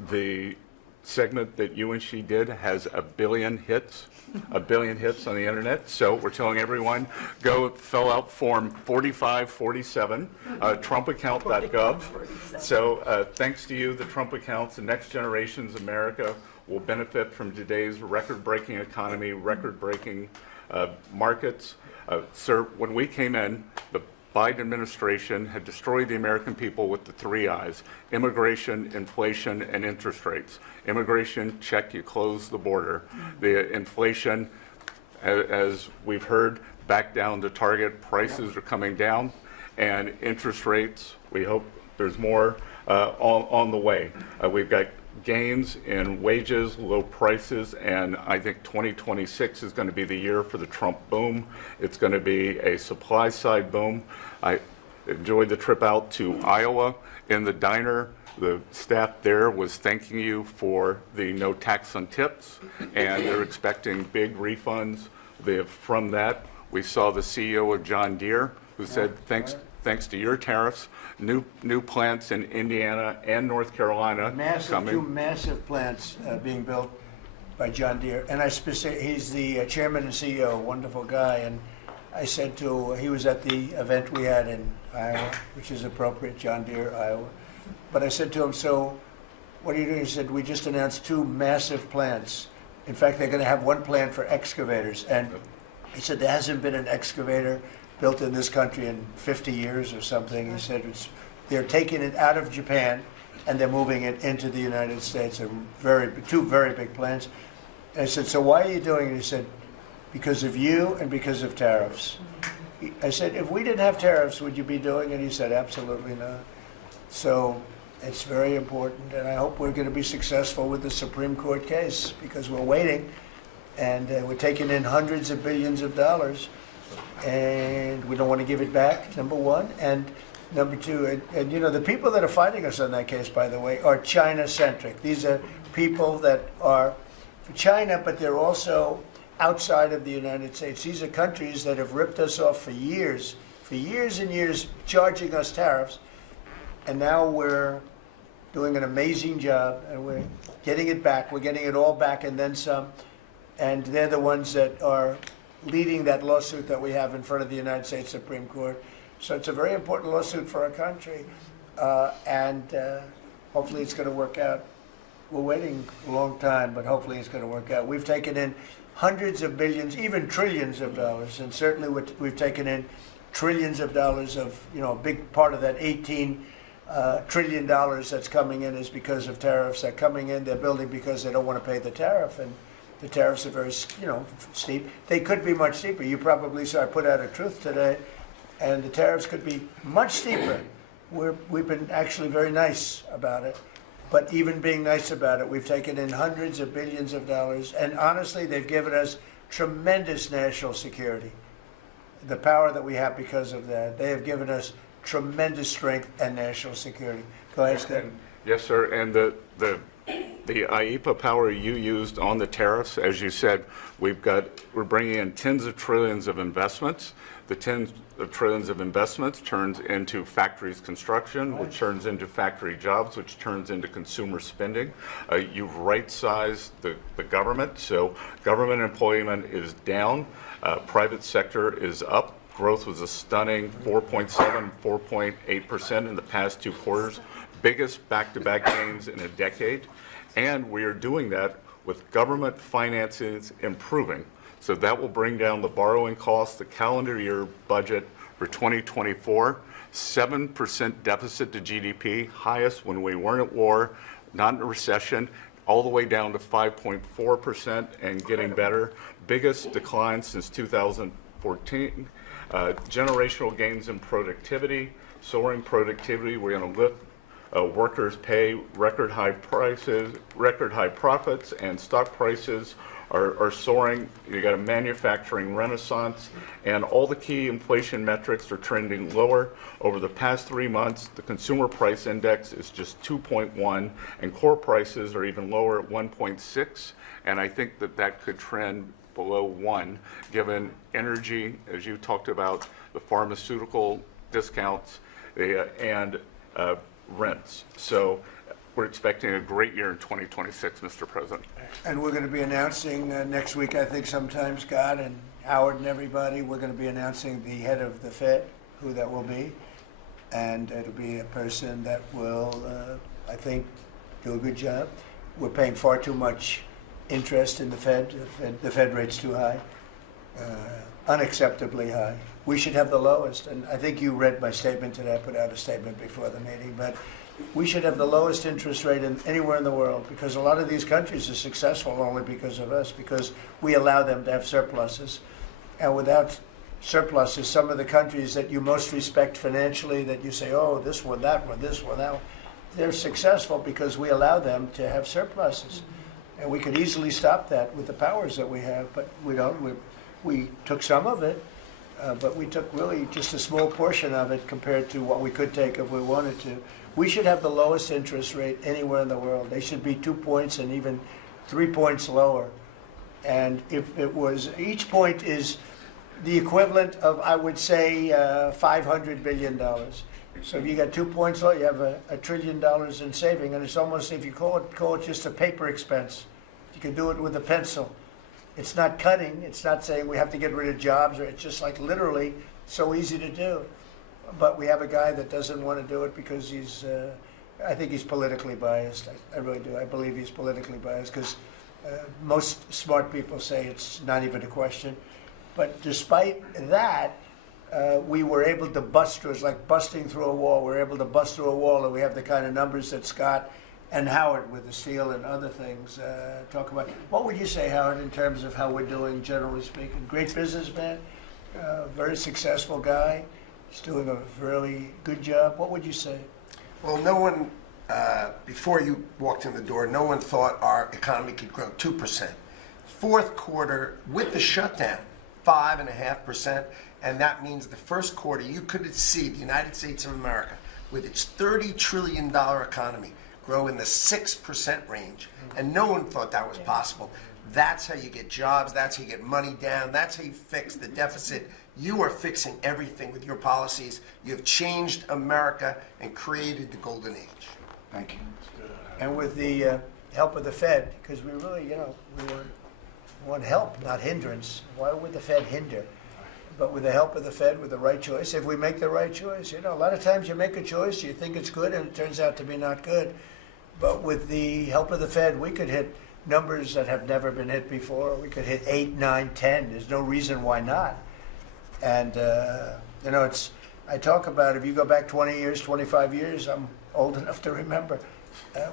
The segment that you and she did has 1 billion hits. 1 billion hits on the internet. So we're telling everyone, go fill out form 4547, trumpaccount.gov. So thanks to you, the Trump accounts, the next generation's America will benefit from today's record-breaking economy, record-breaking markets. Sir, when we came in, the Biden administration had destroyed the American people with the 3 I's: immigration, inflation, and interest rates. Immigration, check, you close the border. The inflation, as we've heard, back down to target. Prices are coming down. And interest rates, we hope there's more on the way. We've got gains in wages, low prices, and I think 2026 is going to be the year for the Trump boom. It's going to be a supply side boom. I enjoyed the trip out to Iowa. In the diner, the staff there was thanking you for the no tax on tips, and they're expecting big refunds. From that, we saw the CEO of John Deere, who said, thanks to your tariffs, new plants in Indiana and North Carolina coming. 2 massive plants being built by John Deere. And he's the chairman and CEO, wonderful guy. And I said he was at the event we had in Iowa, which is appropriate, John Deere, Iowa. But I said to him, so what are you doing? He said, we just announced 2 massive plants. In fact, they're going to have 1 plant for excavators. And he said, there hasn't been an excavator built in this country in 50 years or something. He said they're taking it out of Japan and they're moving it into the United States. 2 very big plants. And I said, so why are you doing it? He said, because of you and because of tariffs. I said, if we didn't have tariffs, would you be doing it? He said, absolutely not. So it's very important, and I hope we're going to be successful with the Supreme Court case, because we're waiting, and we're taking in hundreds of billions of dollars, and we don't want to give it back, number one. And number two, and you know, the people that are fighting us on that case, by the way, are China-centric. These are people that are for China, but they're also outside of the United States. These are countries that have ripped us off for years and years, charging us tariffs. And now we're doing an amazing job, and we're getting it back. We're getting it all back and then some. And they're the ones that are leading that lawsuit that we have in front of the United States Supreme Court. So it's a very important lawsuit for our country. And hopefully it's going to work out. We're waiting a long time, but hopefully it's going to work out. We've taken in hundreds of billions, even trillions of dollars, and certainly we've taken in trillions of dollars of, you know, a big part of that $18 trillion that's coming in is because of tariffs that are coming in. They're building because they don't want to pay the tariff, and The tariffs are very, steep. They could be much steeper. You probably saw I put out a truth today, and the tariffs could be much steeper. We've been actually very nice about it. But even being nice about it, we've taken in hundreds of billions of dollars, and honestly, they've given us tremendous national security. The power that we have because of that, they have given us tremendous strength and national security. Go ahead, Scott. Yes, sir. And the IEPA power you used on the tariffs, as you said, we're bringing in tens of trillions of investments. The tens of trillions of investments turns into factories construction, which turns into factory jobs, which turns into consumer spending. You've right-sized the government, so government employment is down. Private sector is up. Growth was a stunning 4.7, 4.8% in the past 2 quarters. Biggest back-to-back gains in a decade. And we are doing that with government finances improving. So that will bring down the borrowing costs, the calendar year budget for 2024, 7% deficit to GDP, highest when we weren't at war, not in a recession, all the way down to 5.4% and getting better. Biggest decline since 2014. Generational gains in productivity, soaring productivity. We're going to lift workers' pay, record high prices, record high profits, and stock prices are soaring. You got a manufacturing renaissance, and all the key inflation metrics are trending lower. Over the past 3 months, the consumer price index is just 2.1, and core prices are even lower at 1.6, and I think that could trend below 1, given energy, as you talked about, the pharmaceutical discounts, and rents. So we're expecting a great year in 2026, Mr. President. And we're going to be announcing next week, I think sometime, Scott and Howard and everybody, we're going to be announcing the head of the Fed, who that will be. And it'll be a person that will, I think, do a good job. We're paying far too much interest in the Fed. The Fed rate's too high, unacceptably high. We should have the lowest. And I think you read my statement today. I put out a statement before the meeting. But we should have the lowest interest rate anywhere in the world, because a lot of these countries are successful only because of us, because we allow them to have surpluses. And without surpluses, some of the countries that you most respect financially, that you say, oh, this one, that one, this one, that one, they're successful because we allow them to have surpluses. And we could easily stop that with the powers that we have, but we don't. We took some of it, but we took really just a small portion of it compared to what we could take if we wanted to. We should have the lowest interest rate anywhere in the world. They should be 2 points and even 3 points lower. And if it was, each point is the equivalent of, I would say, $500 billion. So if you got 2 points low, you have $1 trillion in saving, and it's almost, if you call it just a paper expense. You can do it with a pencil. It's not cutting. It's not saying we have to get rid of jobs, or it's just like literally so easy to do. But we have a guy that doesn't want to do it because he's, I think he's politically biased. I really do. I believe he's politically biased because most smart people say it's not even a question. But despite that, we were able to bust through. It's like busting through a wall. We're able to bust through a wall, and we have the kind of numbers that Scott and Howard with the steel and other things talk about. What would you say, Howard, in terms of how we're doing, generally speaking? Great businessman, very successful guy. He's doing a really good job. What would you say? Well, no one, before you walked in the door, no one thought our economy could grow 2%. Fourth quarter, with the shutdown, 5.5%. And that means the first quarter, you could see the United States of America, with its $30 trillion economy, grow in the 6% range. And no one thought that was possible. That's how you get jobs. That's how you get money down. That's how you fix the deficit. You are fixing everything with your policies. You have changed America and created the golden age. Thank you. And with the help of the Fed, because we really, we want help, not hindrance. Why would the Fed hinder? But with the help of the Fed, with the right choice, if we make the right choice, a lot of times you make a choice, you think it's good, and it turns out to be not good. But with the help of the Fed, we could hit numbers that have never been hit before. We could hit 8, 9, 10. There's no reason why not. And, I talk about, if you go back 20 years, 25 years, I'm old enough to remember,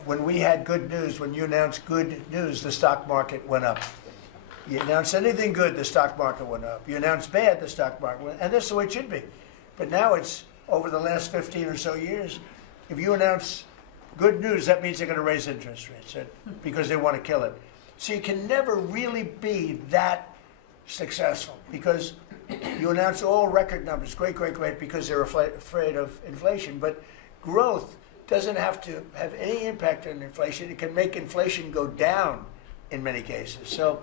when we had good news, when you announced good news, the stock market went up. You announce anything good, the stock market went up. You announce bad, the stock market went, and that's the way it should be. But now it's over the last 15 or so years. If you announce good news, that means they're going to raise interest rates because they want to kill it. So you can never really be that successful because you announce all record numbers, great, great, great, because they're afraid of inflation. But growth doesn't have to have any impact on inflation. It can make inflation go down in many cases. So,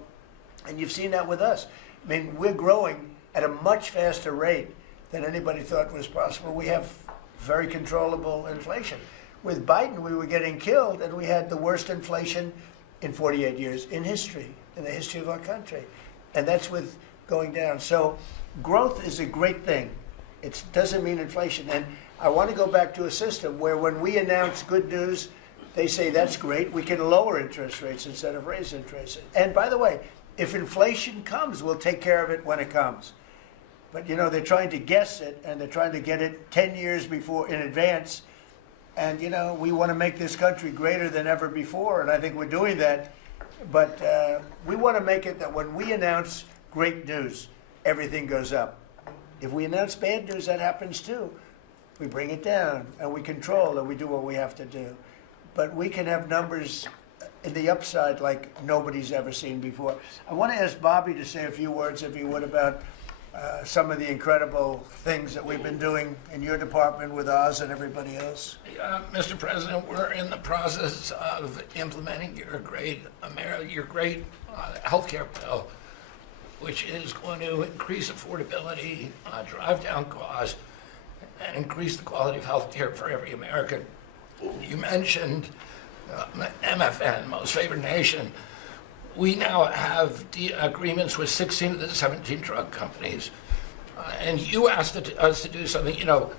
and you've seen that with us. I mean, we're growing at a much faster rate than anybody thought was possible. We have very controllable inflation. With Biden, we were getting killed, and we had the worst inflation in 48 years in history, in the history of our country. And that's with going down. So growth is a great thing. It doesn't mean inflation. And I want to go back to a system where when we announce good news, they say that's great. We can lower interest rates instead of raise interest rates. And by the way, if inflation comes, we'll take care of it when it comes. But you know, they're trying to guess it, and they're trying to get it 10 years before in advance. And you know, we want to make this country greater than ever before, and I think we're doing that. But we want to make it that when we announce great news, everything goes up. If we announce bad news, that happens too. We bring it down, and we control, and we do what we have to do. But we can have numbers in the upside like nobody's ever seen before. I want to ask Bobby to say a few words, if you would, about some of the incredible things that we've been doing in your department with Oz and everybody else. Mr. President, we're in the process of implementing your great healthcare bill, which is going to increase affordability, drive down costs, and increase the quality of healthcare for every American. You mentioned MFN, Most Favored Nation. We now have agreements with 16 of the 17 drug companies. And you asked us to do something, you know,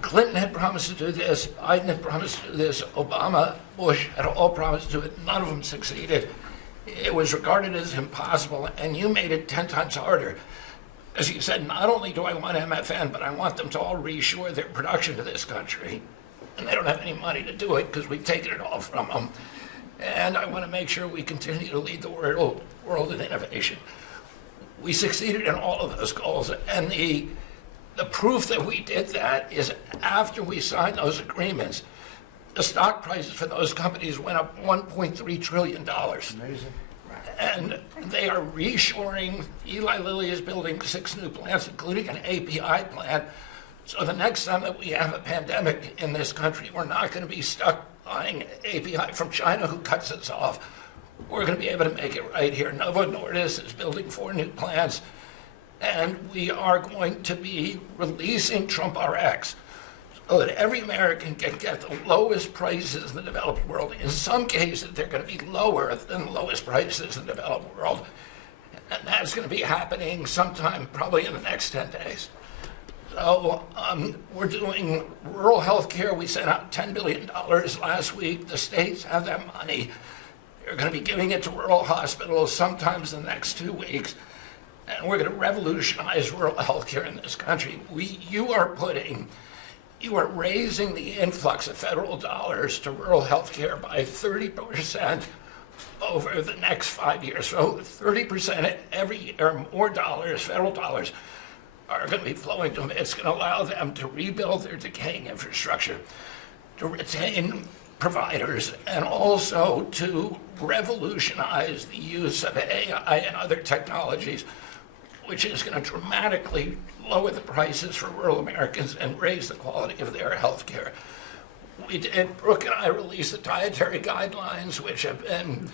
Clinton had promised to do this, Biden had promised to do this, Obama, Bush had all promised to do it. None of them succeeded. It was regarded as impossible, and you made it 10 times harder. As you said, not only do I want MFN, but I want them to all reshore their production to this country. And they don't have any money to do it because we've taken it all from them. And I want to make sure we continue to lead the world in innovation. We succeeded in all of those goals, and the proof that we did that is after we signed those agreements, the stock prices for those companies went up $1.3 trillion. Amazing. And they are reshoring. Eli Lilly is building 6 new plants, including an API plant. So the next time that we have a pandemic in this country, we're not going to be stuck buying API from China, who cuts us off. We're going to be able to make it right here. Novo Nordisk is building 4 new plants, and we are going to be releasing Trump RX so that every American can get the lowest prices in the developed world. In some cases, they're going to be lower than the lowest prices in the developed world. And that's going to be happening sometime probably in the next 10 days. So we're doing rural health care. We sent out $10 billion last week. The states have that money. They're going to be giving it to rural hospitals sometimes in the next 2 weeks. And we're going to revolutionize rural health care in this country. You are raising the influx of federal dollars to rural health care by 30% over the next 5 years. So 30% every year, more dollars, federal dollars, are going to be flowing to them. It's going to allow them to rebuild their decaying infrastructure, to retain providers, and also to revolutionize the use of AI and other technologies, which is going to dramatically lower the prices for rural Americans and raise the quality of their health care. Brooke and I released the dietary guidelines, which have been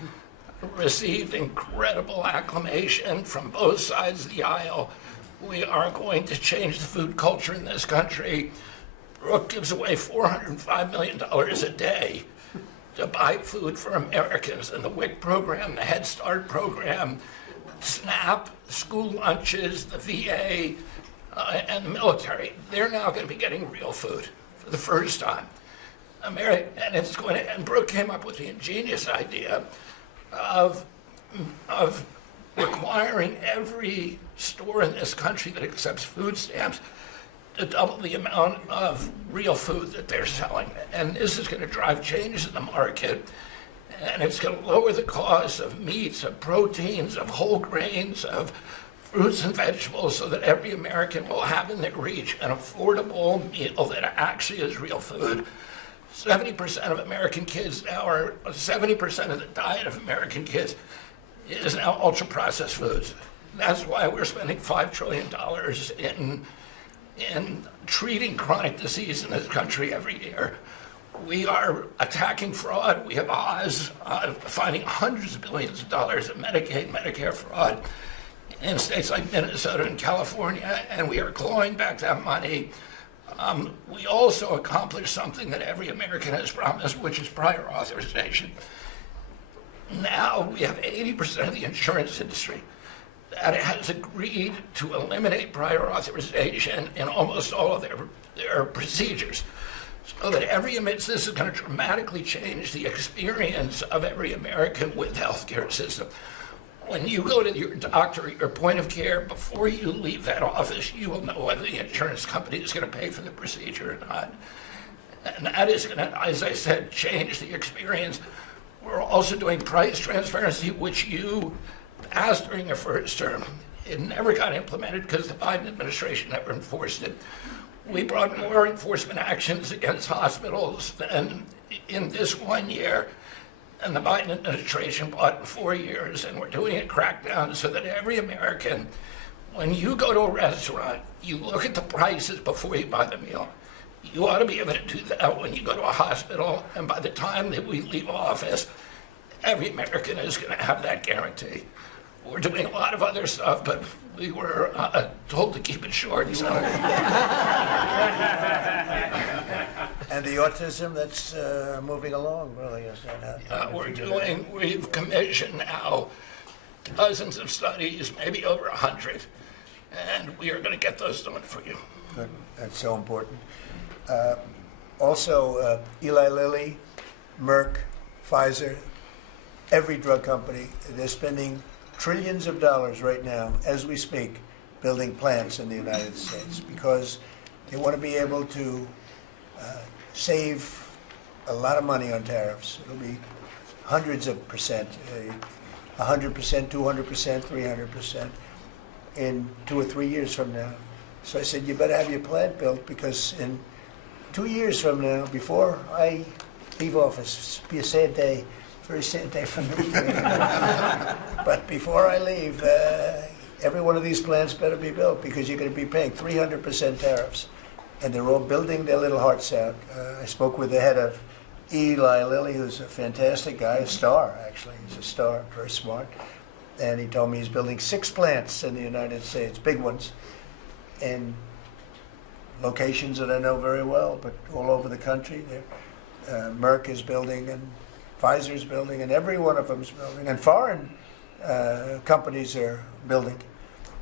received incredible acclamation from both sides of the aisle. We are going to change the food culture in this country. Brooke gives away $405 million a day to buy food for Americans. And the WIC program, the Head Start program, SNAP, school lunches, the VA, and the military, they're now going to be getting real food for the first time. And Brooke came up with the ingenious idea of requiring every store in this country that accepts food stamps to double the amount of real food that they're selling. And this is going to drive changes in the market. And it's going to lower the cost of meats, of proteins, of whole grains, of fruits and vegetables so that every American will have in their reach an affordable meal that actually is real food. 70% of American kids now are, 70% of the diet of American kids is now ultra-processed foods. That's why we're spending $5 trillion in treating chronic disease in this country every year. We are attacking fraud. We have Oz finding hundreds of billions of dollars of Medicaid, Medicare fraud in states like Minnesota and California, and we are clawing back that money. We also accomplished something that every American has promised, which is prior authorization. Now we have 80% of the insurance industry that has agreed to eliminate prior authorization in almost all of their procedures. So that this is going to dramatically change the experience of every American with the healthcare system. When you go to your doctor at your point of care, before you leave that office, you will know whether the insurance company is going to pay for the procedure or not. And that is going to, as I said, change the experience. We're also doing price transparency, which you asked during your first term. It never got implemented because the Biden administration never enforced it. We brought more enforcement actions against hospitals than in this 1 year, and the Biden administration brought in 4 years, and we're doing a crackdown so that every American, when you go to a restaurant, you look at the prices before you buy the meal. You ought to be able to do that when you go to a hospital, and by the time that we leave office, every American is going to have that guarantee. We're doing a lot of other stuff, but we were told to keep it short. So. And the autism that's moving along, really, is that We've commissioned now dozens of studies, maybe over 100, and we are going to get those done for you. good. That's so important. Also, Eli Lilly, Merck, Pfizer, every drug company, they're spending trillions of dollars right now, as we speak, building plants in the United States because they want to be able to save a lot of money on tariffs. It'll be hundreds of percent, 100%, 200%, 300% in 2 or 3 years from now. So I said, you better have your plant built because in 2 years from now, before I leave office, it'll be a sad day. Very sad day for me. But before I leave, every one of these plants better be built because you're going to be paying 300% tariffs. And they're all building their little hearts out. I spoke with the head of Eli Lilly, who's a fantastic guy, a star, actually. He's a star, very smart. And he told me he's building 6 plants in the United States, big ones, in locations that I know very well, but all over the country. Merck is building, and Pfizer's building, and every one of them's building, and foreign companies are building.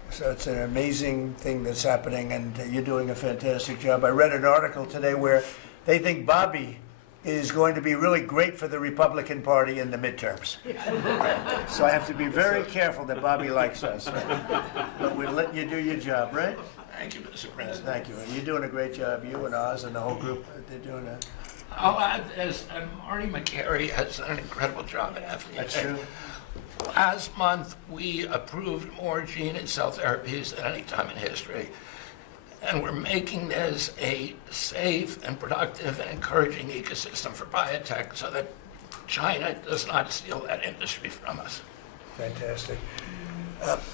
So it's an amazing thing that's happening, and you're doing a fantastic job. I read an article today where they think Bobby is going to be really great for the Republican Party in the midterms. So I have to be very careful that Bobby likes us. But we're letting you do your job, right? Thank you, Mr. President. Thank you. And you're doing a great job, you and Oz and the whole group. They're doing a... I'll add this, and Marty McCary has done an incredible job at FDA. That's true. Last month, we approved more gene and cell therapies than any time in history. And we're making this a safe and productive and encouraging ecosystem for biotech so that China does not steal that industry from us. Fantastic.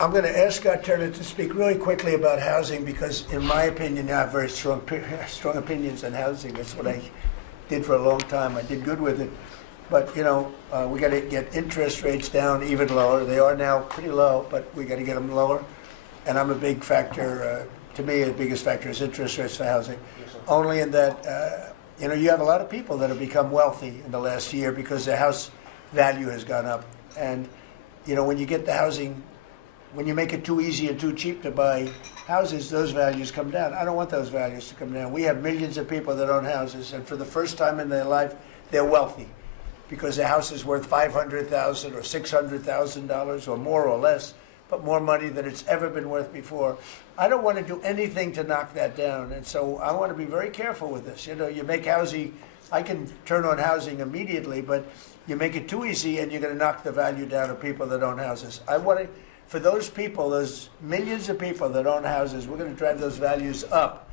I'm going to ask Scott Turner to speak really quickly about housing because, in my opinion, I have very strong opinions on housing. That's what I did for a long time. I did good with it. But, you know, we got to get interest rates down even lower. They are now pretty low, but we got to get them lower. And I'm a big factor, to me, the biggest factor is interest rates for housing. Only in that, you know, you have a lot of people that have become wealthy in the last year because their house value has gone up. And, you know, when you get the housing, when you make it too easy and too cheap to buy houses, those values come down. I don't want those values to come down. We have millions of people that own houses, and for the first time in their life, they're wealthy because their house is worth $500,000 or $600,000 or more or less, but more money than it's ever been worth before. I don't want to do anything to knock that down, and so I want to be very careful with this. You know, you make housing I can turn on housing immediately, but you make it too easy and you're going to knock the value down of people that own houses. I want to, for those people, those millions of people that own houses, we're going to drive those values up.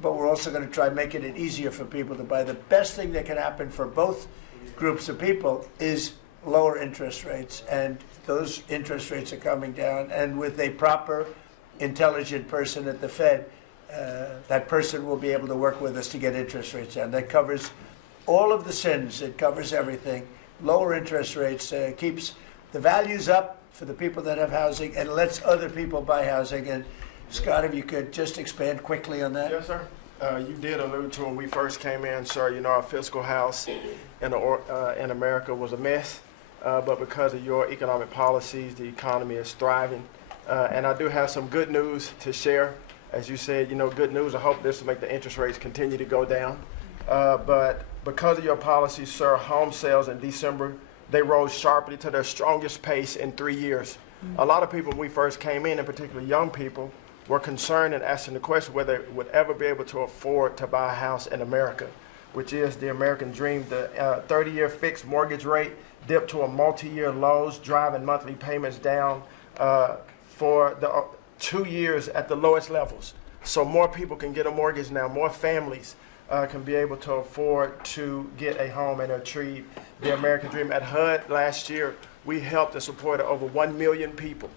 But we're also going to try making it easier for people to buy. The best thing that can happen for both groups of people is lower interest rates. And those interest rates are coming down. And with a proper, intelligent person at the Fed, that person will be able to work with us to get interest rates down. That covers all of the sins. It covers everything. Lower interest rates keeps the values up for the people that have housing and lets other people buy housing. And Scott, if you could just expand quickly on that. Yes, sir. You did allude to when we first came in, sir, you know, our fiscal house in America was a mess. But because of your economic policies, the economy is thriving. And I do have some good news to share. As you said, you know, good news. I hope this will make the interest rates continue to go down. But because of your policies, sir, home sales in December, they rose sharply to their strongest pace in 3 years. A lot of people, when we first came in particular young people, were concerned and asking the question whether they would ever be able to afford to buy a house in America, which is the American dream. The 30-year fixed mortgage rate dipped to a multi-year lows, driving monthly payments down for the 2 years at the lowest levels. So more people can get a mortgage now, more families can be able to afford to get a home and achieve the American dream. At HUD last year, we helped and supported over 1 million people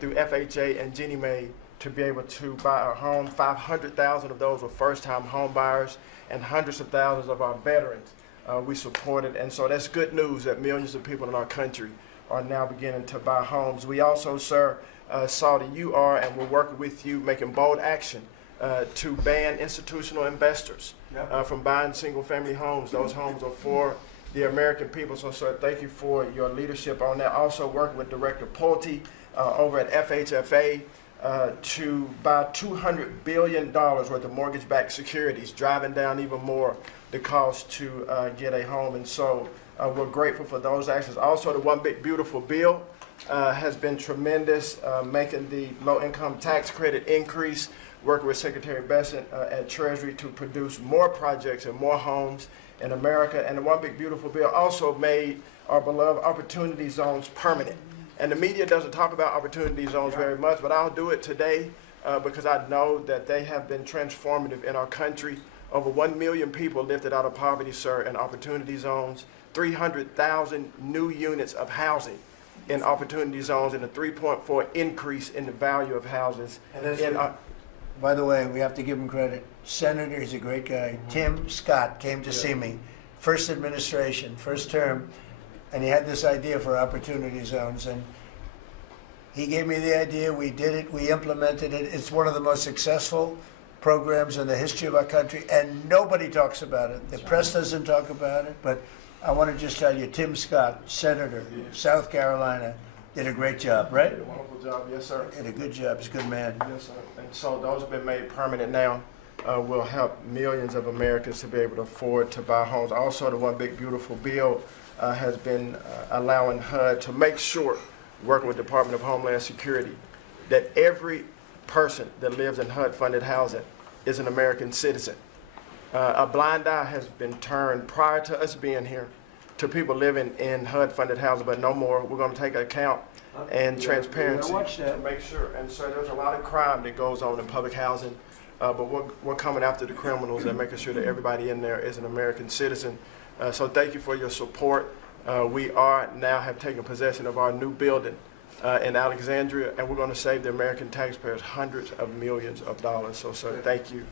through FHA and Ginnie Mae to be able to buy a home. 500,000 of those were first-time home buyers, and hundreds of thousands of our veterans we supported. And so that's good news that millions of people in our country are now beginning to buy homes. We also, sir, saw that you are, and we're working with you, making bold action to ban institutional investors from buying single-family homes. Those homes are for the American people. So, sir, thank you for your leadership on that. Also working with Director Pulte over at FHFA to buy $200 billion worth of mortgage-backed securities, driving down even more the cost to get a home. And so we're grateful for those actions. Also, the One Big Beautiful Bill has been tremendous, making the low-income tax credit increase, working with Secretary Bessent at Treasury to produce more projects and more homes in America. And the One Big Beautiful Bill also made our beloved opportunity zones permanent. And the media doesn't talk about opportunity zones very much, but I'll do it today because I know that they have been transformative in our country. Over 1 million people lifted out of poverty, sir, in opportunity zones, 300,000 new units of housing in opportunity zones, and a 3.4 increase in the value of houses. By the way, we have to give him credit. Senator, he's a great guy. Tim Scott came to see me, first administration, first term, and he had this idea for opportunity zones. And he gave me the idea. We did it. We implemented it. It's one of the most successful programs in the history of our country, and nobody talks about it. The press doesn't talk about it, but I want to just tell you, Tim Scott, Senator, South Carolina, did a great job, right? Did a wonderful job, yes, sir. Did a good job. He's a good man. Yes, sir. And so those have been made permanent now. Will help millions of Americans to be able to afford to buy homes. Also, the One Big Beautiful Bill has been allowing HUD to make sure, working with the Department of Homeland Security, that every person that lives in HUD-funded housing is an American citizen. A blind eye has been turned prior to us being here to people living in HUD-funded housing, but no more. We're going to take account and transparency to make sure. And so there's a lot of crime that goes on in public housing, but we're coming after the criminals and making sure that everybody in there is an American citizen. So thank you for your support. We are now have taken possession of our new building in Alexandria, and we're going to save the American taxpayers hundreds of millions of dollars. So, sir, thank you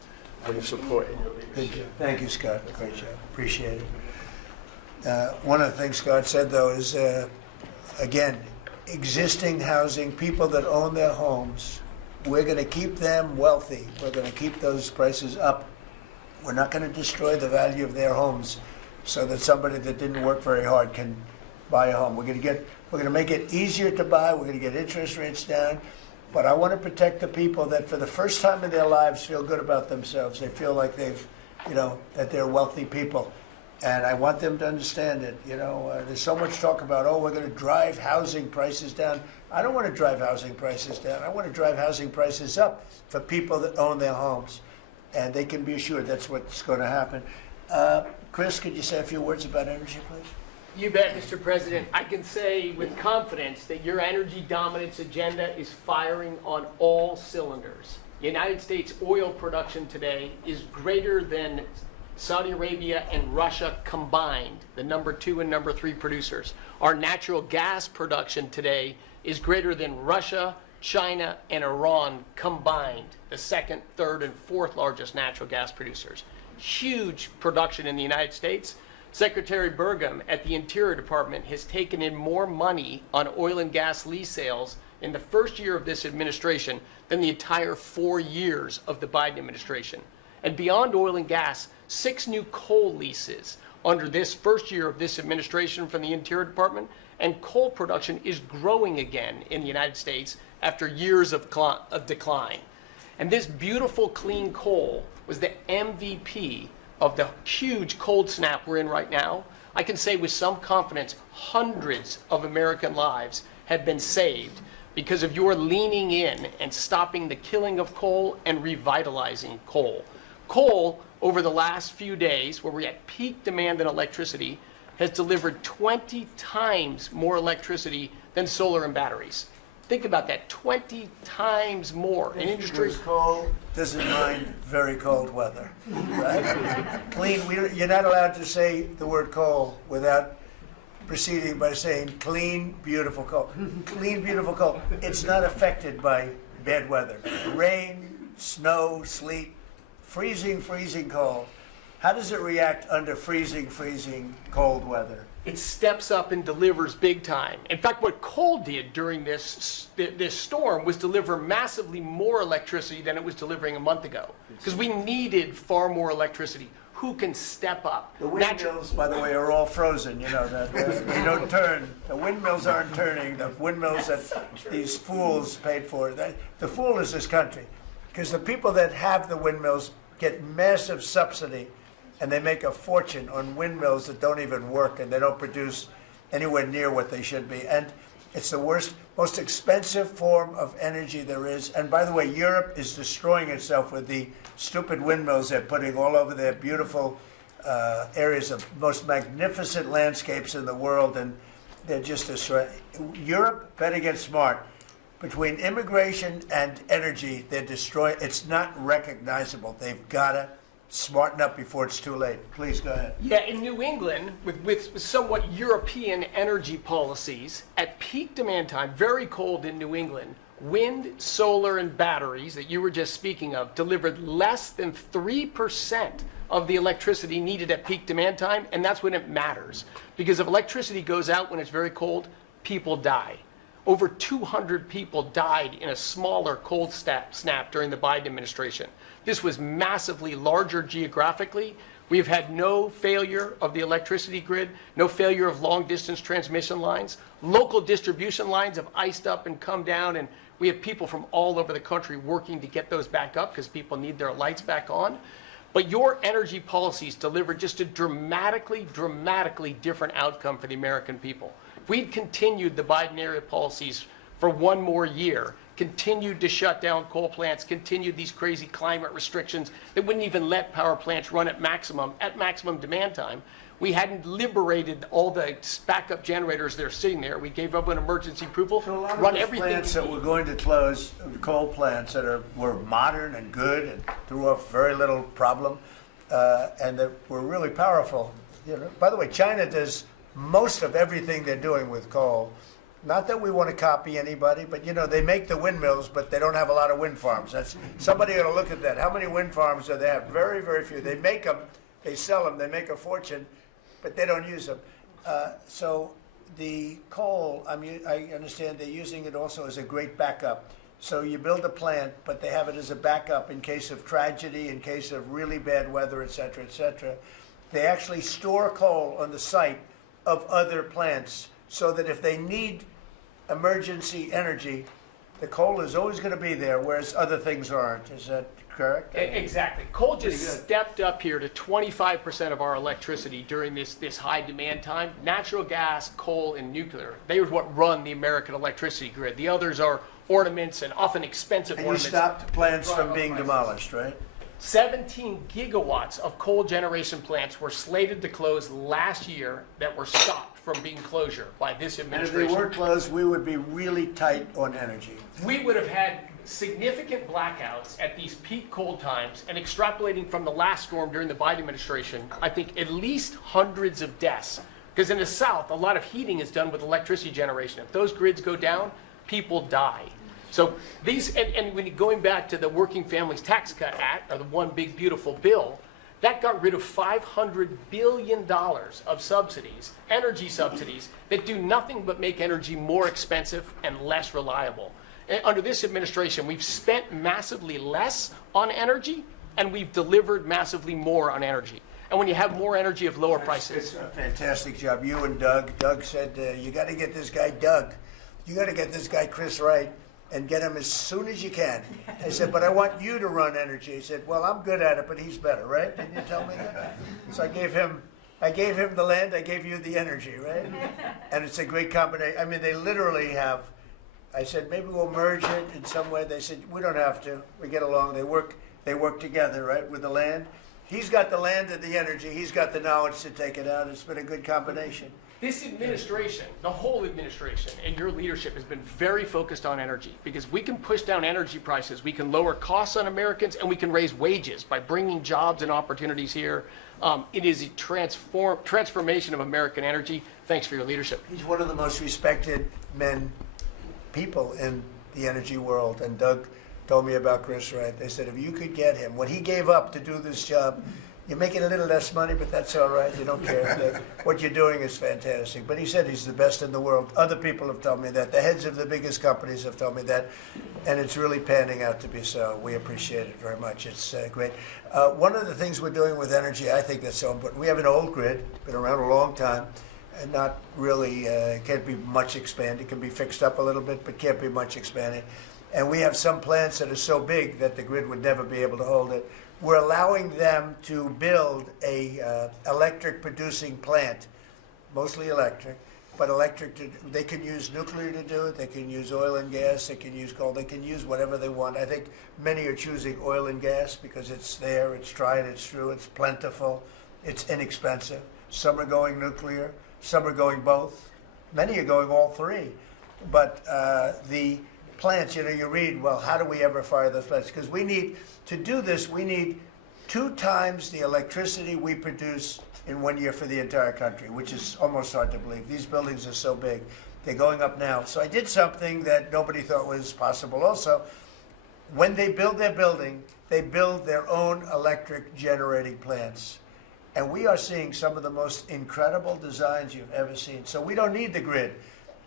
for your support and your leadership. Good job. Thank you, Scott. Great job. Appreciate it. One of the things Scott said, though, is, again, existing housing, people that own their homes, we're going to keep them wealthy. We're going to keep those prices up. We're not going to destroy the value of their homes so that somebody that didn't work very hard can buy a home. We're going to make it easier to buy. We're going to get interest rates down. But I want to protect the people that for the first time in their lives feel good about themselves. They feel like they've, that they're wealthy people. And I want them to understand it. There's so much talk about, we're going to drive housing prices down. I don't want to drive housing prices down. I want to drive housing prices up for people that own their homes. And they can be assured that's what's going to happen. Chris, could you say a few words about energy, please? You bet, Mr. President. I can say with confidence that your energy dominance agenda is firing on all cylinders. United States oil production today is greater than Saudi Arabia and Russia combined, the number 2 and number 3 producers. Our natural gas production today is greater than Russia, China, and Iran combined, the 2nd, 3rd, and 4th largest natural gas producers. Huge production in the United States. Secretary Burgum at the Interior Department has taken in more money on oil and gas lease sales in the first year of this administration than the entire 4 years of the Biden administration. And beyond oil and gas, 6 new coal leases under this first year of this administration from the Interior Department, and coal production is growing again in the United States after years of decline. And this beautiful clean coal was the MVP of the huge cold snap we're in right now. I can say with some confidence, hundreds of American lives have been saved because of your leaning in and stopping the killing of coal and revitalizing coal. Coal, over the last few days, where we're at peak demand in electricity, has delivered 20 times more electricity than solar and batteries. Think about that, 20 times more. An industry Because coal doesn't mind very cold weather, right? You're not allowed to say the word coal without proceeding by saying clean, beautiful coal. Clean, beautiful coal. It's not affected by bad weather. Rain, snow, sleet, freezing cold. How does it react under freezing cold weather? it steps up and delivers big time. In fact, what coal did during this storm was deliver massively more electricity than it was delivering a month ago, because we needed far more electricity. Who can step up? The windmills, by the way, are all frozen. You know that they don't turn. The windmills aren't turning. The windmills that these fools paid for. The fool is this country, because the people that have the windmills get massive subsidy, and they make a fortune on windmills that don't even work, and they don't produce anywhere near what they should be. And it's the worst, most expensive form of energy there is. And by the way, Europe is destroying itself with the stupid windmills they're putting all over their beautiful areas of most magnificent landscapes in the world, and they're just destroying. Europe, better get smart. Between immigration and energy, they're destroying. It's not recognizable. They've got to smarten up before it's too late. Please go ahead. Yeah, in New England, with somewhat European energy policies, at peak demand time, very cold in New England, wind, solar, and batteries that you were just speaking of delivered less than 3% of the electricity needed at peak demand time, and that's when it matters. Because if electricity goes out when it's very cold, people die. Over 200 people died in a smaller cold snap during the Biden administration. This was massively larger geographically. We've had no failure of the electricity grid, no failure of long-distance transmission lines. Local distribution lines have iced up and come down, and we have people from all over the country working to get those back up because people need their lights back on. But your energy policies delivered just a dramatically different outcome for the American people. If we'd continued the Biden-era policies for one more year, continued to shut down coal plants, continued these crazy climate restrictions that wouldn't even let power plants run at maximum demand time, we hadn't liberated all the backup generators that are sitting there. We gave up an emergency approval, So a lot of run those everything. plants that were going to close, coal plants that were modern and good and threw off very little problem, and that were really powerful. You know, by the way, China does most of everything they're doing with coal. Not that we want to copy anybody, but you know, they make the windmills, but they don't have a lot of wind farms. Somebody ought to look at that. How many wind farms do they have? Very, very few. They make them, they sell them, they make a fortune, but they don't use them. So the coal, I mean, I understand they're using it also as a great backup. So you build a plant, but they have it as a backup in case of tragedy, in case of really bad weather, et cetera, et cetera. They actually store coal on the site of other plants so that if they need emergency energy, the coal is always going to be there, whereas other things aren't. Is that correct? Exactly. Coal just stepped up here to 25% of our electricity during this high demand time. Natural gas, coal, and nuclear, they are what run the American electricity grid. The others are ornaments, and often expensive And you ornaments. stopped plants from being demolished, right? 17 gigawatts of coal generation plants were slated to close last year that were stopped from being closure by this And if they administration. were closed, we would be really tight on energy. We would have had significant blackouts at these peak cold times, and extrapolating from the last storm during the Biden administration, I think at least hundreds of deaths. Because in the South, a lot of heating is done with electricity generation. If those grids go down, people die. So these, and when going back to the Working Families Tax Cut Act, or the One Big Beautiful Bill, that got rid of $500 billion of subsidies, energy subsidies, that do nothing but make energy more expensive and less reliable. And under this administration, we've spent massively less on energy, and we've delivered massively more on energy. And when you have more energy of lower prices. It's a fantastic job. You and Doug. Doug said, you got to get this guy Doug. You got to get this guy Chris Wright and get him as soon as you can. I said, but I want you to run energy. He said, well, I'm good at it, but he's better, right? Didn't you tell me that? So I gave him the land, I gave you the energy, right? And it's a great combination. I mean, they literally have, I said, maybe we'll merge it in some way. They said, we don't have to. We get along. They work together, right, with the land. He's got the land and the energy. He's got the knowledge to take it out. It's been a good combination. This administration, the whole administration, and your leadership has been very focused on energy, because we can push down energy prices, we can lower costs on Americans, and we can raise wages by bringing jobs and opportunities here. It is a transformation of American energy. Thanks for your leadership. He's one of the most respected people in the energy world. And Doug told me about Chris Wright. They said, if you could get him, what he gave up to do this job, you're making a little less money, but that's all right. You don't care. What you're doing is fantastic. But he said he's the best in the world. Other people have told me that. The heads of the biggest companies have told me that. And it's really panning out to be so. We appreciate it very much. It's great. One of the things we're doing with energy, I think that's so important. We have an old grid, been around a long time, and not really, can't be much expanded. It can be fixed up a little bit, but can't be much expanded. And we have some plants that are so big that the grid would never be able to hold it. We're allowing them to build a electric producing plant, mostly electric, but they can use nuclear to do it, they can use oil and gas, they can use coal, they can use whatever they want. I think many are choosing oil and gas because it's there, it's tried, it's true, it's plentiful, it's inexpensive. Some are going nuclear, some are going both. Many are going all three. But the plants, you read, well, how do we ever fire those plants? Because to do this, we need 2 times the electricity we produce in 1 year for the entire country, which is almost hard to believe. These buildings are so big. They're going up now. So I did something that nobody thought was possible also. When they build their building, they build their own electric generating plants. And we are seeing some of the most incredible designs you've ever seen. So we don't need the grid.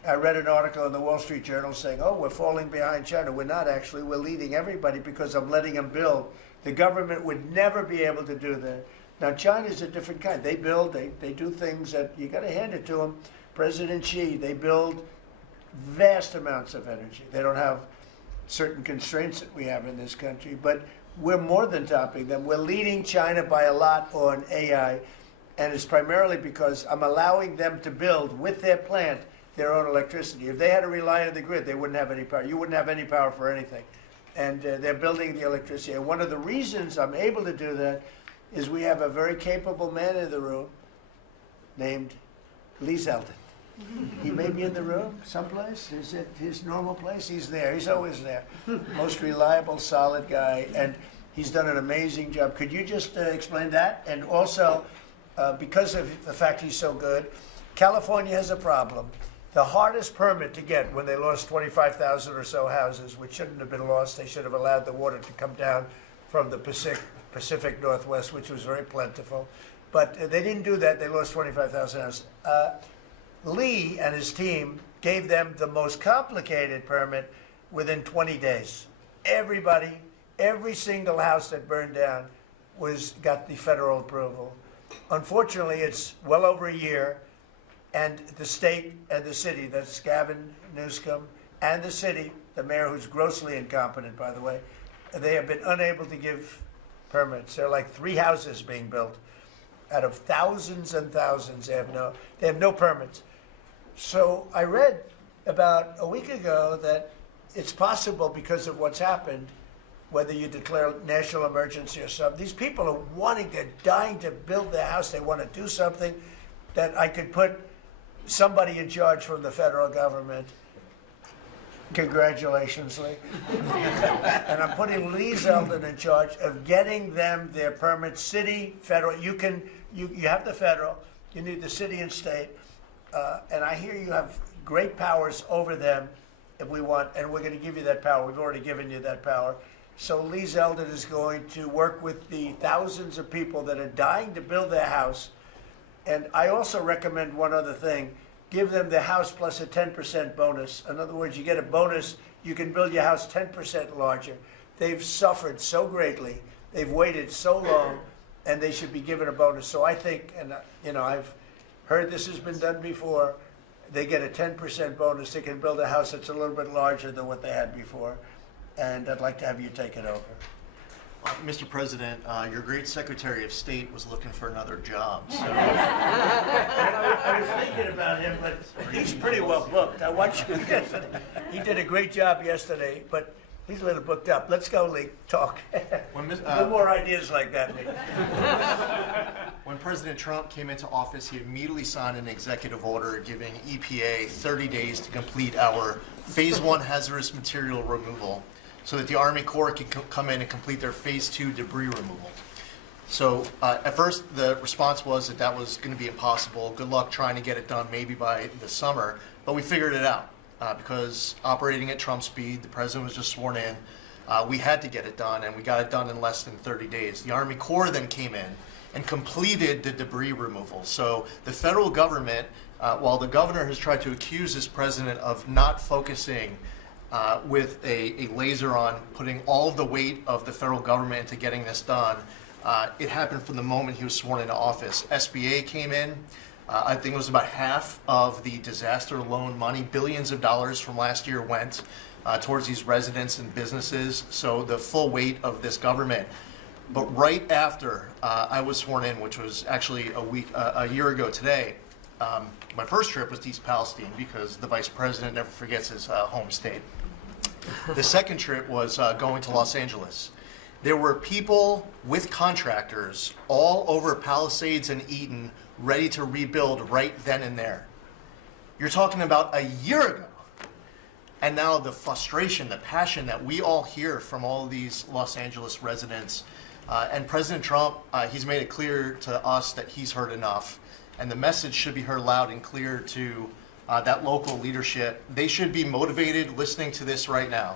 I read an article in the Wall Street Journal saying, oh, we're falling behind China. We're not actually. We're leading everybody because I'm letting them build. The government would never be able to do that. Now, China's a different kind. They build, they do things that you got to hand it to them. President Xi, they build vast amounts of energy. They don't have certain constraints that we have in this country, but we're more than topping them. We're leading China by a lot on AI, and it's primarily because I'm allowing them to build with their plant their own electricity. If they had to rely on the grid, they wouldn't have any power. You wouldn't have any power for anything. And they're building the electricity. And one of the reasons I'm able to do that is we have a very capable man in the room named Lee Zeldin. He may be in the room someplace. Is it his normal place? He's there. He's always there. Most reliable, solid guy. And he's done an amazing job. Could you just explain that? And also, because of the fact he's so good, California has a problem. The hardest permit to get when they lost 25,000 or so houses, which shouldn't have been lost, they should have allowed the water to come down from the Pacific Northwest, which was very plentiful. But they didn't do that. They lost 25,000 houses. Lee and his team gave them the most complicated permit within 20 days. Everybody, every single house that burned down got the federal approval. Unfortunately, it's well over a year. And the state and the city, that's Gavin Newsom, and the city, the mayor who's grossly incompetent, by the way, they have been unable to give permits. There are like 3 houses being built out of thousands and thousands. They have no permits. So I read about a week ago that it's possible, because of what's happened, whether you declare national emergency or something. These people are they're dying to build their house. They want to do something that I could put somebody in charge from the federal government. Congratulations, Lee. And I'm putting Lee Zeldin in charge of getting them their permits, city, federal. You have the federal, you need the city and state, and I hear you have great powers over them if we want, and we're going to give you that power. We've already given you that power. So Lee Zeldin is going to work with the thousands of people that are dying to build their house. And I also recommend one other thing. Give them the house plus a 10% bonus. In other words, you get a bonus, you can build your house 10% larger. They've suffered so greatly, they've waited so long, and they should be given a bonus. So I think, and I've heard this has been done before, they get a 10% bonus. They can build a house that's a little bit larger than what they had before. And I'd like to have you take it over. Mr. President, your great Secretary of State was looking for another job. So. I was thinking about him, but he's pretty well booked. I watched him yesterday. He did a great job yesterday, but he's a little booked up. Let's go, Lee. Talk. No more ideas like that, Lee. When President Trump came into office, he immediately signed an executive order giving EPA 30 days to complete our Phase 1 hazardous material removal, so that the Army Corps can come in and complete their Phase 2 debris removal. So at first, the response was that was going to be impossible. Good luck trying to get it done maybe by the summer. But we figured it out because operating at Trump speed, the president was just sworn in. We had to get it done, and we got it done in less than 30 days. The Army Corps then came in and completed the debris removal. So the federal government, while the governor has tried to accuse this president of not focusing with a laser on putting all of the weight of the federal government into getting this done. It happened from the moment he was sworn into office. SBA came in. I think it was about half of the disaster loan money, billions of dollars from last year went towards these residents and businesses. So the full weight of this government. But right after I was sworn in, which was actually a year ago today, my first trip was to East Palestine because the vice president never forgets his home state. The second trip was going to Los Angeles. There were people with contractors all over Palisades and Eaton ready to rebuild right then and there. You're talking about a year ago. And now the frustration, the passion that we all hear from all of these Los Angeles residents. And President Trump, he's made it clear to us that he's heard enough. And the message should be heard loud and clear to that local leadership. They should be motivated listening to this right now.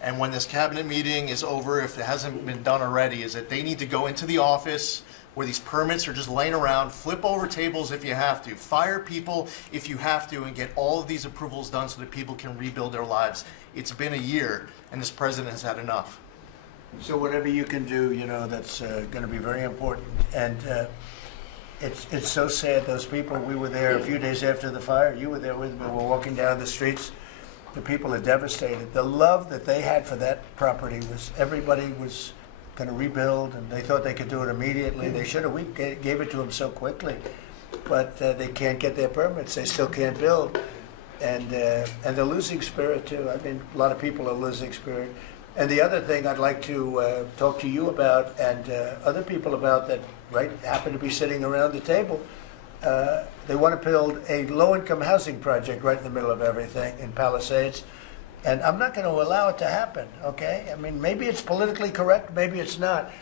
And when this cabinet meeting is over, if it hasn't been done already, is that they need to go into the office where these permits are just laying around, flip over tables if you have to, fire people if you have to, and get all of these approvals done so that people can rebuild their lives. It's been a year, and this president has had enough. So whatever you can do, that's going to be very important. And it's so sad, those people, we were there a few days after the fire, you were there with me, we're walking down the streets, the people are devastated. The love that they had for that property was, everybody was going to rebuild, and they thought they could do it immediately. They should have, we gave it to them so quickly, but they can't get their permits, they still can't build. And they're losing spirit too. I mean, a lot of people are losing spirit. And the other thing I'd like to talk to you about and other people about that happen to be sitting around the table, they want to build a low-income housing project right in the middle of everything in Palisades. And I'm not going to allow it to happen, okay? I mean, maybe it's politically correct, maybe it's not.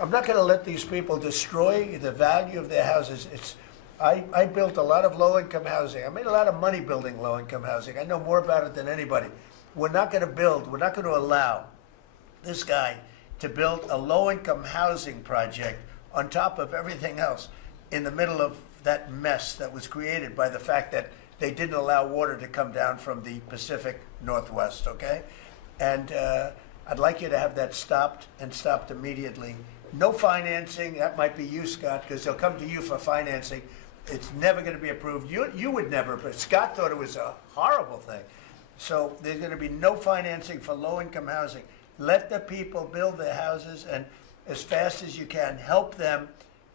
I'm not going to let these people destroy the value of their houses. I built a lot of low-income housing. I made a lot of money building low-income housing. I know more about it than anybody. We're not going to allow this guy to build a low-income housing project on top of everything else in the middle of that mess that was created by the fact that they didn't allow water to come down from the Pacific Northwest, okay? And I'd like you to have that stopped, and stopped immediately. No financing. That might be you, Scott, because they'll come to you for financing. It's never going to be approved. You would never, but Scott thought it was a horrible thing. So there's going to be no financing for low-income housing. Let the people build their houses, and as fast as you can, help them,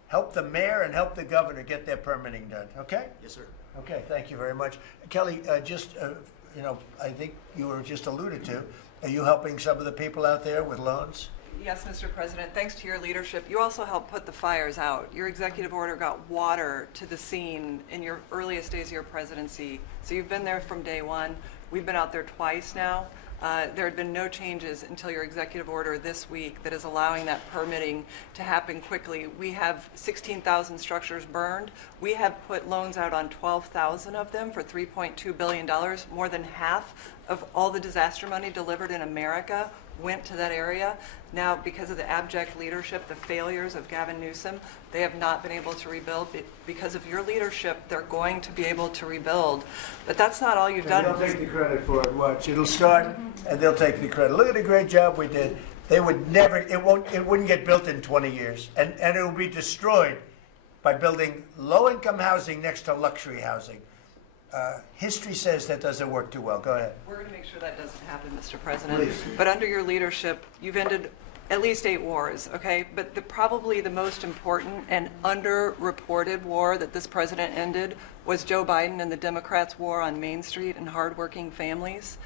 help the mayor and help the governor get their permitting done, okay? Yes, sir. Okay, thank you very much. Kelly, I think you were just alluded to, Are you helping some of the people out there with loans? Yes, Mr. President, thanks to your leadership, you also helped put the fires out. Your executive order got water to the scene in your earliest days of your presidency. So you've been there from day one. We've been out there twice now. There had been no changes until your executive order this week that is allowing that permitting to happen quickly. We have 16,000 structures burned. We have put loans out on 12,000 of them for $3.2 billion. More than half of all the disaster money delivered in America went to that area. Now, because of the abject leadership, the failures of Gavin Newsom, they have not been able to rebuild. Because of your leadership, they're going to be able to rebuild. But that's not all you've done. They'll take the credit for it. Watch, it'll start, and they'll take the credit. Look at the great job we did. They would never. It wouldn't get built in 20 years, and it will be destroyed by building low-income housing next to luxury housing. History says that doesn't work too well. Go ahead. We're going to make sure that doesn't happen, Mr. President. Please. But under your leadership, you've ended at least 8 wars, okay? But probably the most important and underreported war that this president ended was Joe Biden and the Democrats' war on Main Street and hardworking families.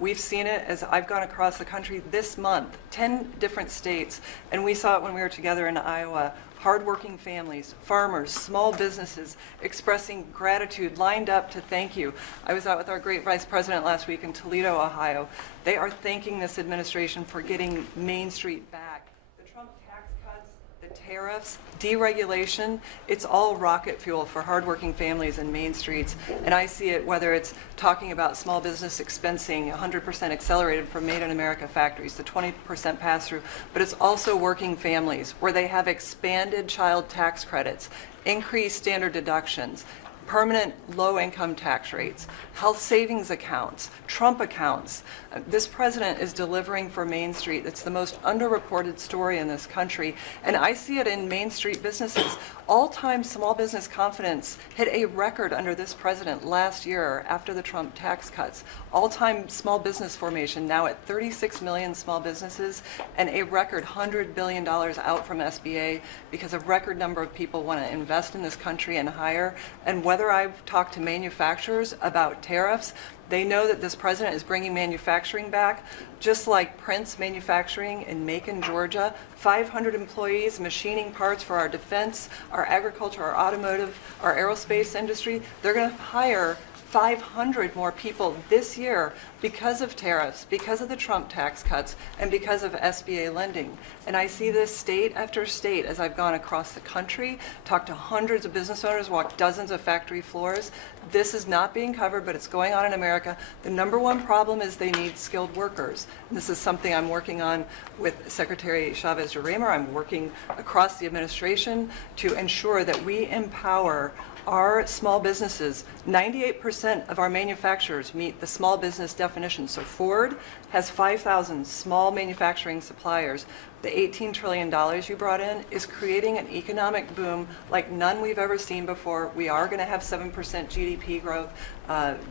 We've seen it as I've gone across the country this month, 10 different states, and we saw it when we were together in Iowa. Hardworking families, farmers, small businesses expressing gratitude, lined up to thank you. I was out with our great vice president last week in Toledo, Ohio. They are thanking this administration for getting Main Street back. The Trump tax cuts, the tariffs, deregulation, it's all rocket fuel for hardworking families in Main Streets. And I see it whether it's talking about small business expensing, 100% accelerated from Made in America factories, the 20% pass-through, but it's also working families where they have expanded child tax credits, increased standard deductions, permanent low-income tax rates, health savings accounts, Trump accounts. This president is delivering for Main Street. It's the most underreported story in this country, and I see it in Main Street businesses. All-time small business confidence hit a record under this president last year after the Trump tax cuts. All-time small business formation now at 36 million small businesses, and a record $100 billion out from SBA because a record number of people want to invest in this country and hire. And whether I've talked to manufacturers about tariffs, they know that this president is bringing manufacturing back, just like Prince Manufacturing in Macon, Georgia. 500 employees machining parts for our defense, our agriculture, our automotive, our aerospace industry. They're going to hire 500 more people this year because of tariffs, because of the Trump tax cuts, and because of SBA lending. And I see this state after state as I've gone across the country, talked to hundreds of business owners, walked dozens of factory floors. This is not being covered, but it's going on in America. The number one problem is they need skilled workers. And this is something I'm working on with Secretary Chavez-Urimer. I'm working across the administration to ensure that we empower our small businesses. 98% of our manufacturers meet the small business definition. So Ford has 5,000 small manufacturing suppliers. The $18 trillion you brought in is creating an economic boom like none we've ever seen before. We are going to have 7% GDP growth.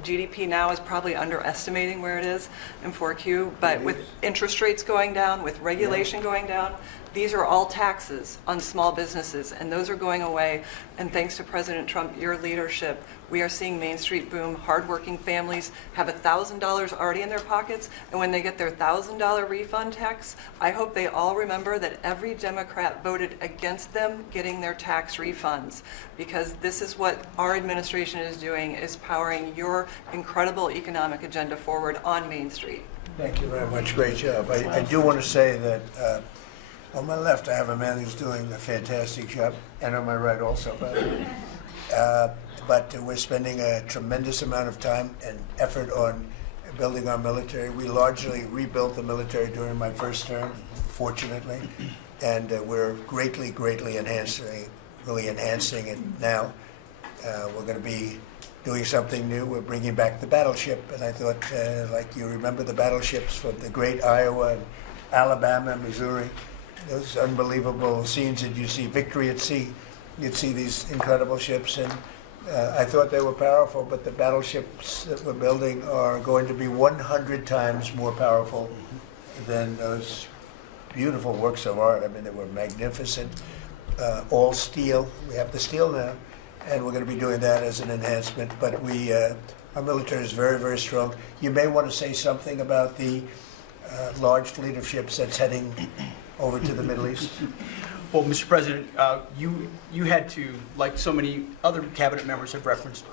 GDP now is probably underestimating where it is in 4Q, but with interest rates going down, with regulation going down, these are all taxes on small businesses, and those are going away. And thanks to President Trump, your leadership, we are seeing Main Street boom. Hardworking families have $1,000 already in their pockets, and when they get their $1,000 refund tax, I hope they all remember that every Democrat voted against them getting their tax refunds, because this is what our administration is doing, is powering your incredible economic agenda forward on Main Street. Thank you very much. Great job. I do want to say that on my left, I have a man who's doing a fantastic job, and on my right also, by the way. But we're spending a tremendous amount of time and effort on building our military. We largely rebuilt the military during my first term, fortunately, and we're greatly enhancing it now. We're going to be doing something new. We're bringing back the battleship, and I thought, like you remember the battleships from the great Iowa and Alabama, Missouri, those unbelievable scenes that you see, Victory at Sea. You'd see these incredible ships, and I thought they were powerful, but the battleships that we're building are going to be 100 times more powerful than those beautiful works of art. I mean, they were magnificent, all steel. We have the steel now, and we're going to be doing that as an enhancement, but our military is very, very strong. You may want to say something about the large fleet of ships that's heading over to the Middle East? Well, Mr. President, you had to, like so many other cabinet members have referenced,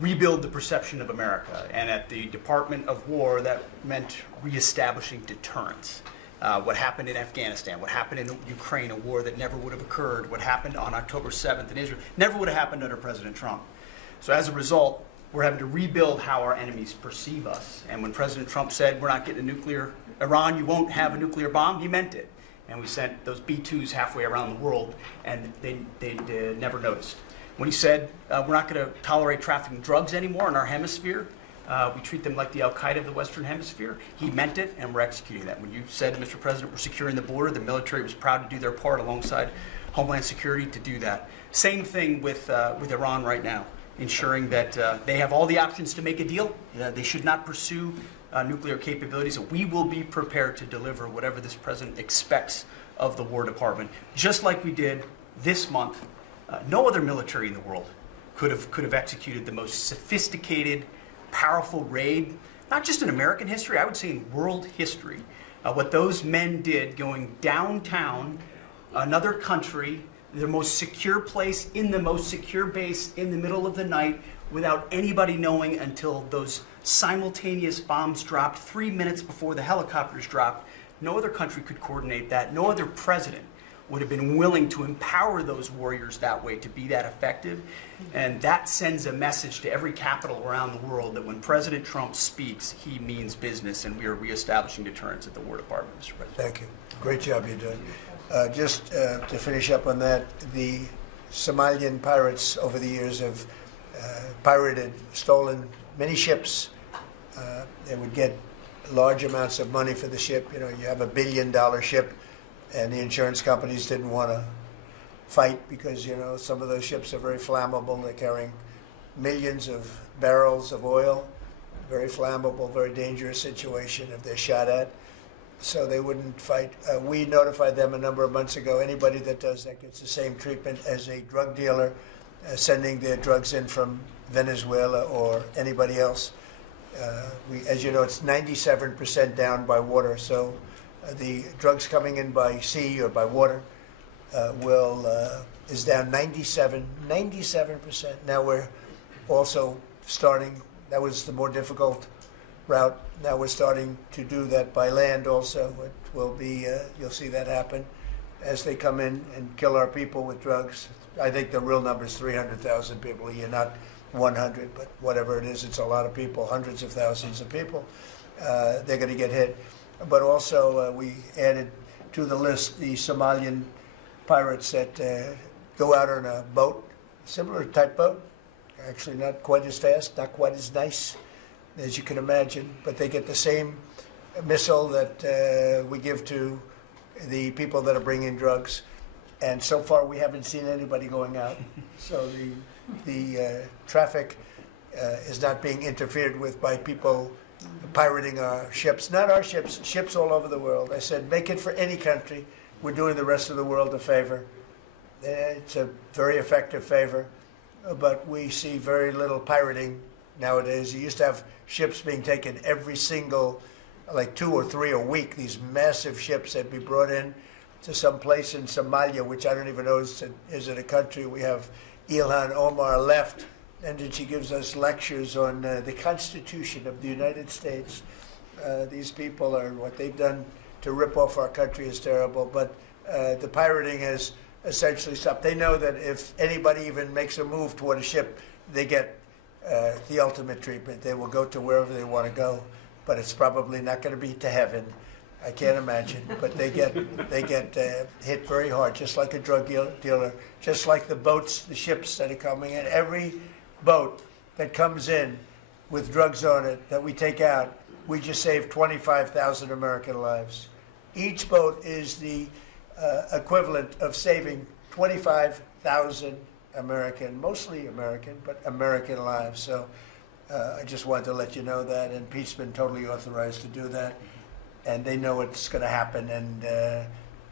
rebuild the perception of America. And at the Department of War, that meant reestablishing deterrence. What happened in Afghanistan, what happened in Ukraine, a war that never would have occurred, what happened on October 7th in Israel, never would have happened under President Trump. So as a result, we're having to rebuild how our enemies perceive us. And when President Trump said, we're not getting a nuclear, Iran, you won't have a nuclear bomb, he meant it. And we sent those B-2s halfway around the world, and they never noticed. When he said, we're not going to tolerate trafficking drugs anymore in our hemisphere, we treat them like the Al-Qaeda of the Western Hemisphere, he meant it, and we're executing that. When you said, Mr. President, we're securing the border, the military was proud to do their part alongside Homeland Security to do that. Same thing with Iran right now, ensuring that they have all the options to make a deal. They should not pursue nuclear capabilities. We will be prepared to deliver whatever this president expects of the War Department, just like we did this month. No other military in the world could have executed the most sophisticated, powerful raid, not just in American history, I would say in world history. What those men did going downtown, another country, the most secure place in the most secure base in the middle of the night, without anybody knowing until those simultaneous bombs dropped 3 minutes before the helicopters dropped. No other country could coordinate that. No other president would have been willing to empower those warriors that way to be that effective. And that sends a message to every capital around the world that when President Trump speaks, he means business, and we are reestablishing deterrence at the War Department, Mr. President. Thank you. Great job you're doing. Just to finish up on that, the Somalian pirates over the years have pirated, stolen many ships. They would get large amounts of money for the ship. You know, you have $1 billion ship, and the insurance companies didn't want to fight because, you know, some of those ships are very flammable. They're carrying millions of barrels of oil. Very flammable, very dangerous situation if they're shot at. So they wouldn't fight. We notified them a number of months ago. Anybody that does that gets the same treatment as a drug dealer sending their drugs in from Venezuela or anybody else. As you know, it's 97% down by water. So the drugs coming in by sea or by water is down 97%. Now we're also starting. That was the more difficult route. Now we're starting to do that by land also. It will be, you'll see that happen as they come in and kill our people with drugs. I think the real number is 300,000 people a year, not 100, but whatever it is, it's a lot of people, hundreds of thousands of people. They're going to get hit. But also we added to the list the Somalian pirates that go out on a boat, similar type boat, actually not quite as fast, not quite as nice as you can imagine, but they get the same missile that we give to the people that are bringing drugs. And so far, we haven't seen anybody going out. So the traffic is not being interfered with by people pirating our ships. Not our ships, ships all over the world. I said, make it for any country. We're doing the rest of the world a favor. It's a very effective favor, but we see very little pirating nowadays. You used to have ships being taken every single, like 2 or 3 a week, these massive ships that be brought in to some place in Somalia, which I don't even know is it a country. We have Ilhan Omar left, and then she gives us lectures on the Constitution of the United States. These people are, what they've done to rip off our country is terrible, but the pirating has essentially stopped. They know that if anybody even makes a move toward a ship, they get the ultimate treatment. They will go to wherever they want to go, but it's probably not going to be to heaven. I can't imagine, but they get hit very hard, just like a drug dealer, just like the boats, the ships that are coming in. Every boat that comes in with drugs on it that we take out, we just saved 25,000 American lives. Each boat is the equivalent of saving 25,000 mostly American, but American lives. So I just wanted to let you know that, and Pete's been totally authorized to do that. And they know it's going to happen, and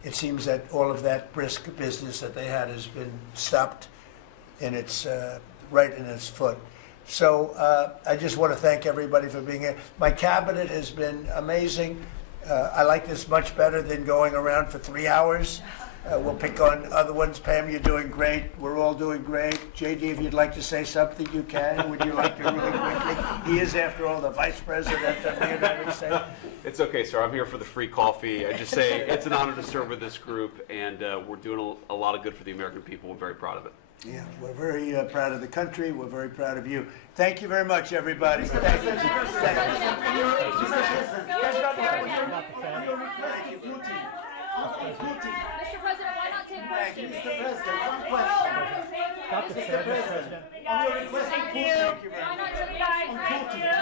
it seems that all of that brisk business that they had has been stopped in its right in its foot. So I just want to thank everybody for being here. My cabinet has been amazing. I like this much better than going around for 3 hours. We'll pick on other ones. Pam, you're doing great. We're all doing great. JD, if you'd like to say something, you can. Would you like to really quickly? He is, after all, the Vice President of the United States. It's okay, sir. I'm here for the free coffee. I just say it's an honor to serve with this group, and we're doing a lot of good for the American people. We're very proud of it. Yeah, we're very proud of the country. We're very proud of you. Thank you very much, everybody. Thank you. Mr. President, why not take questions? Mr. President, one question. Mr. President, on your request, Thank you. Why not take questions? Thank you.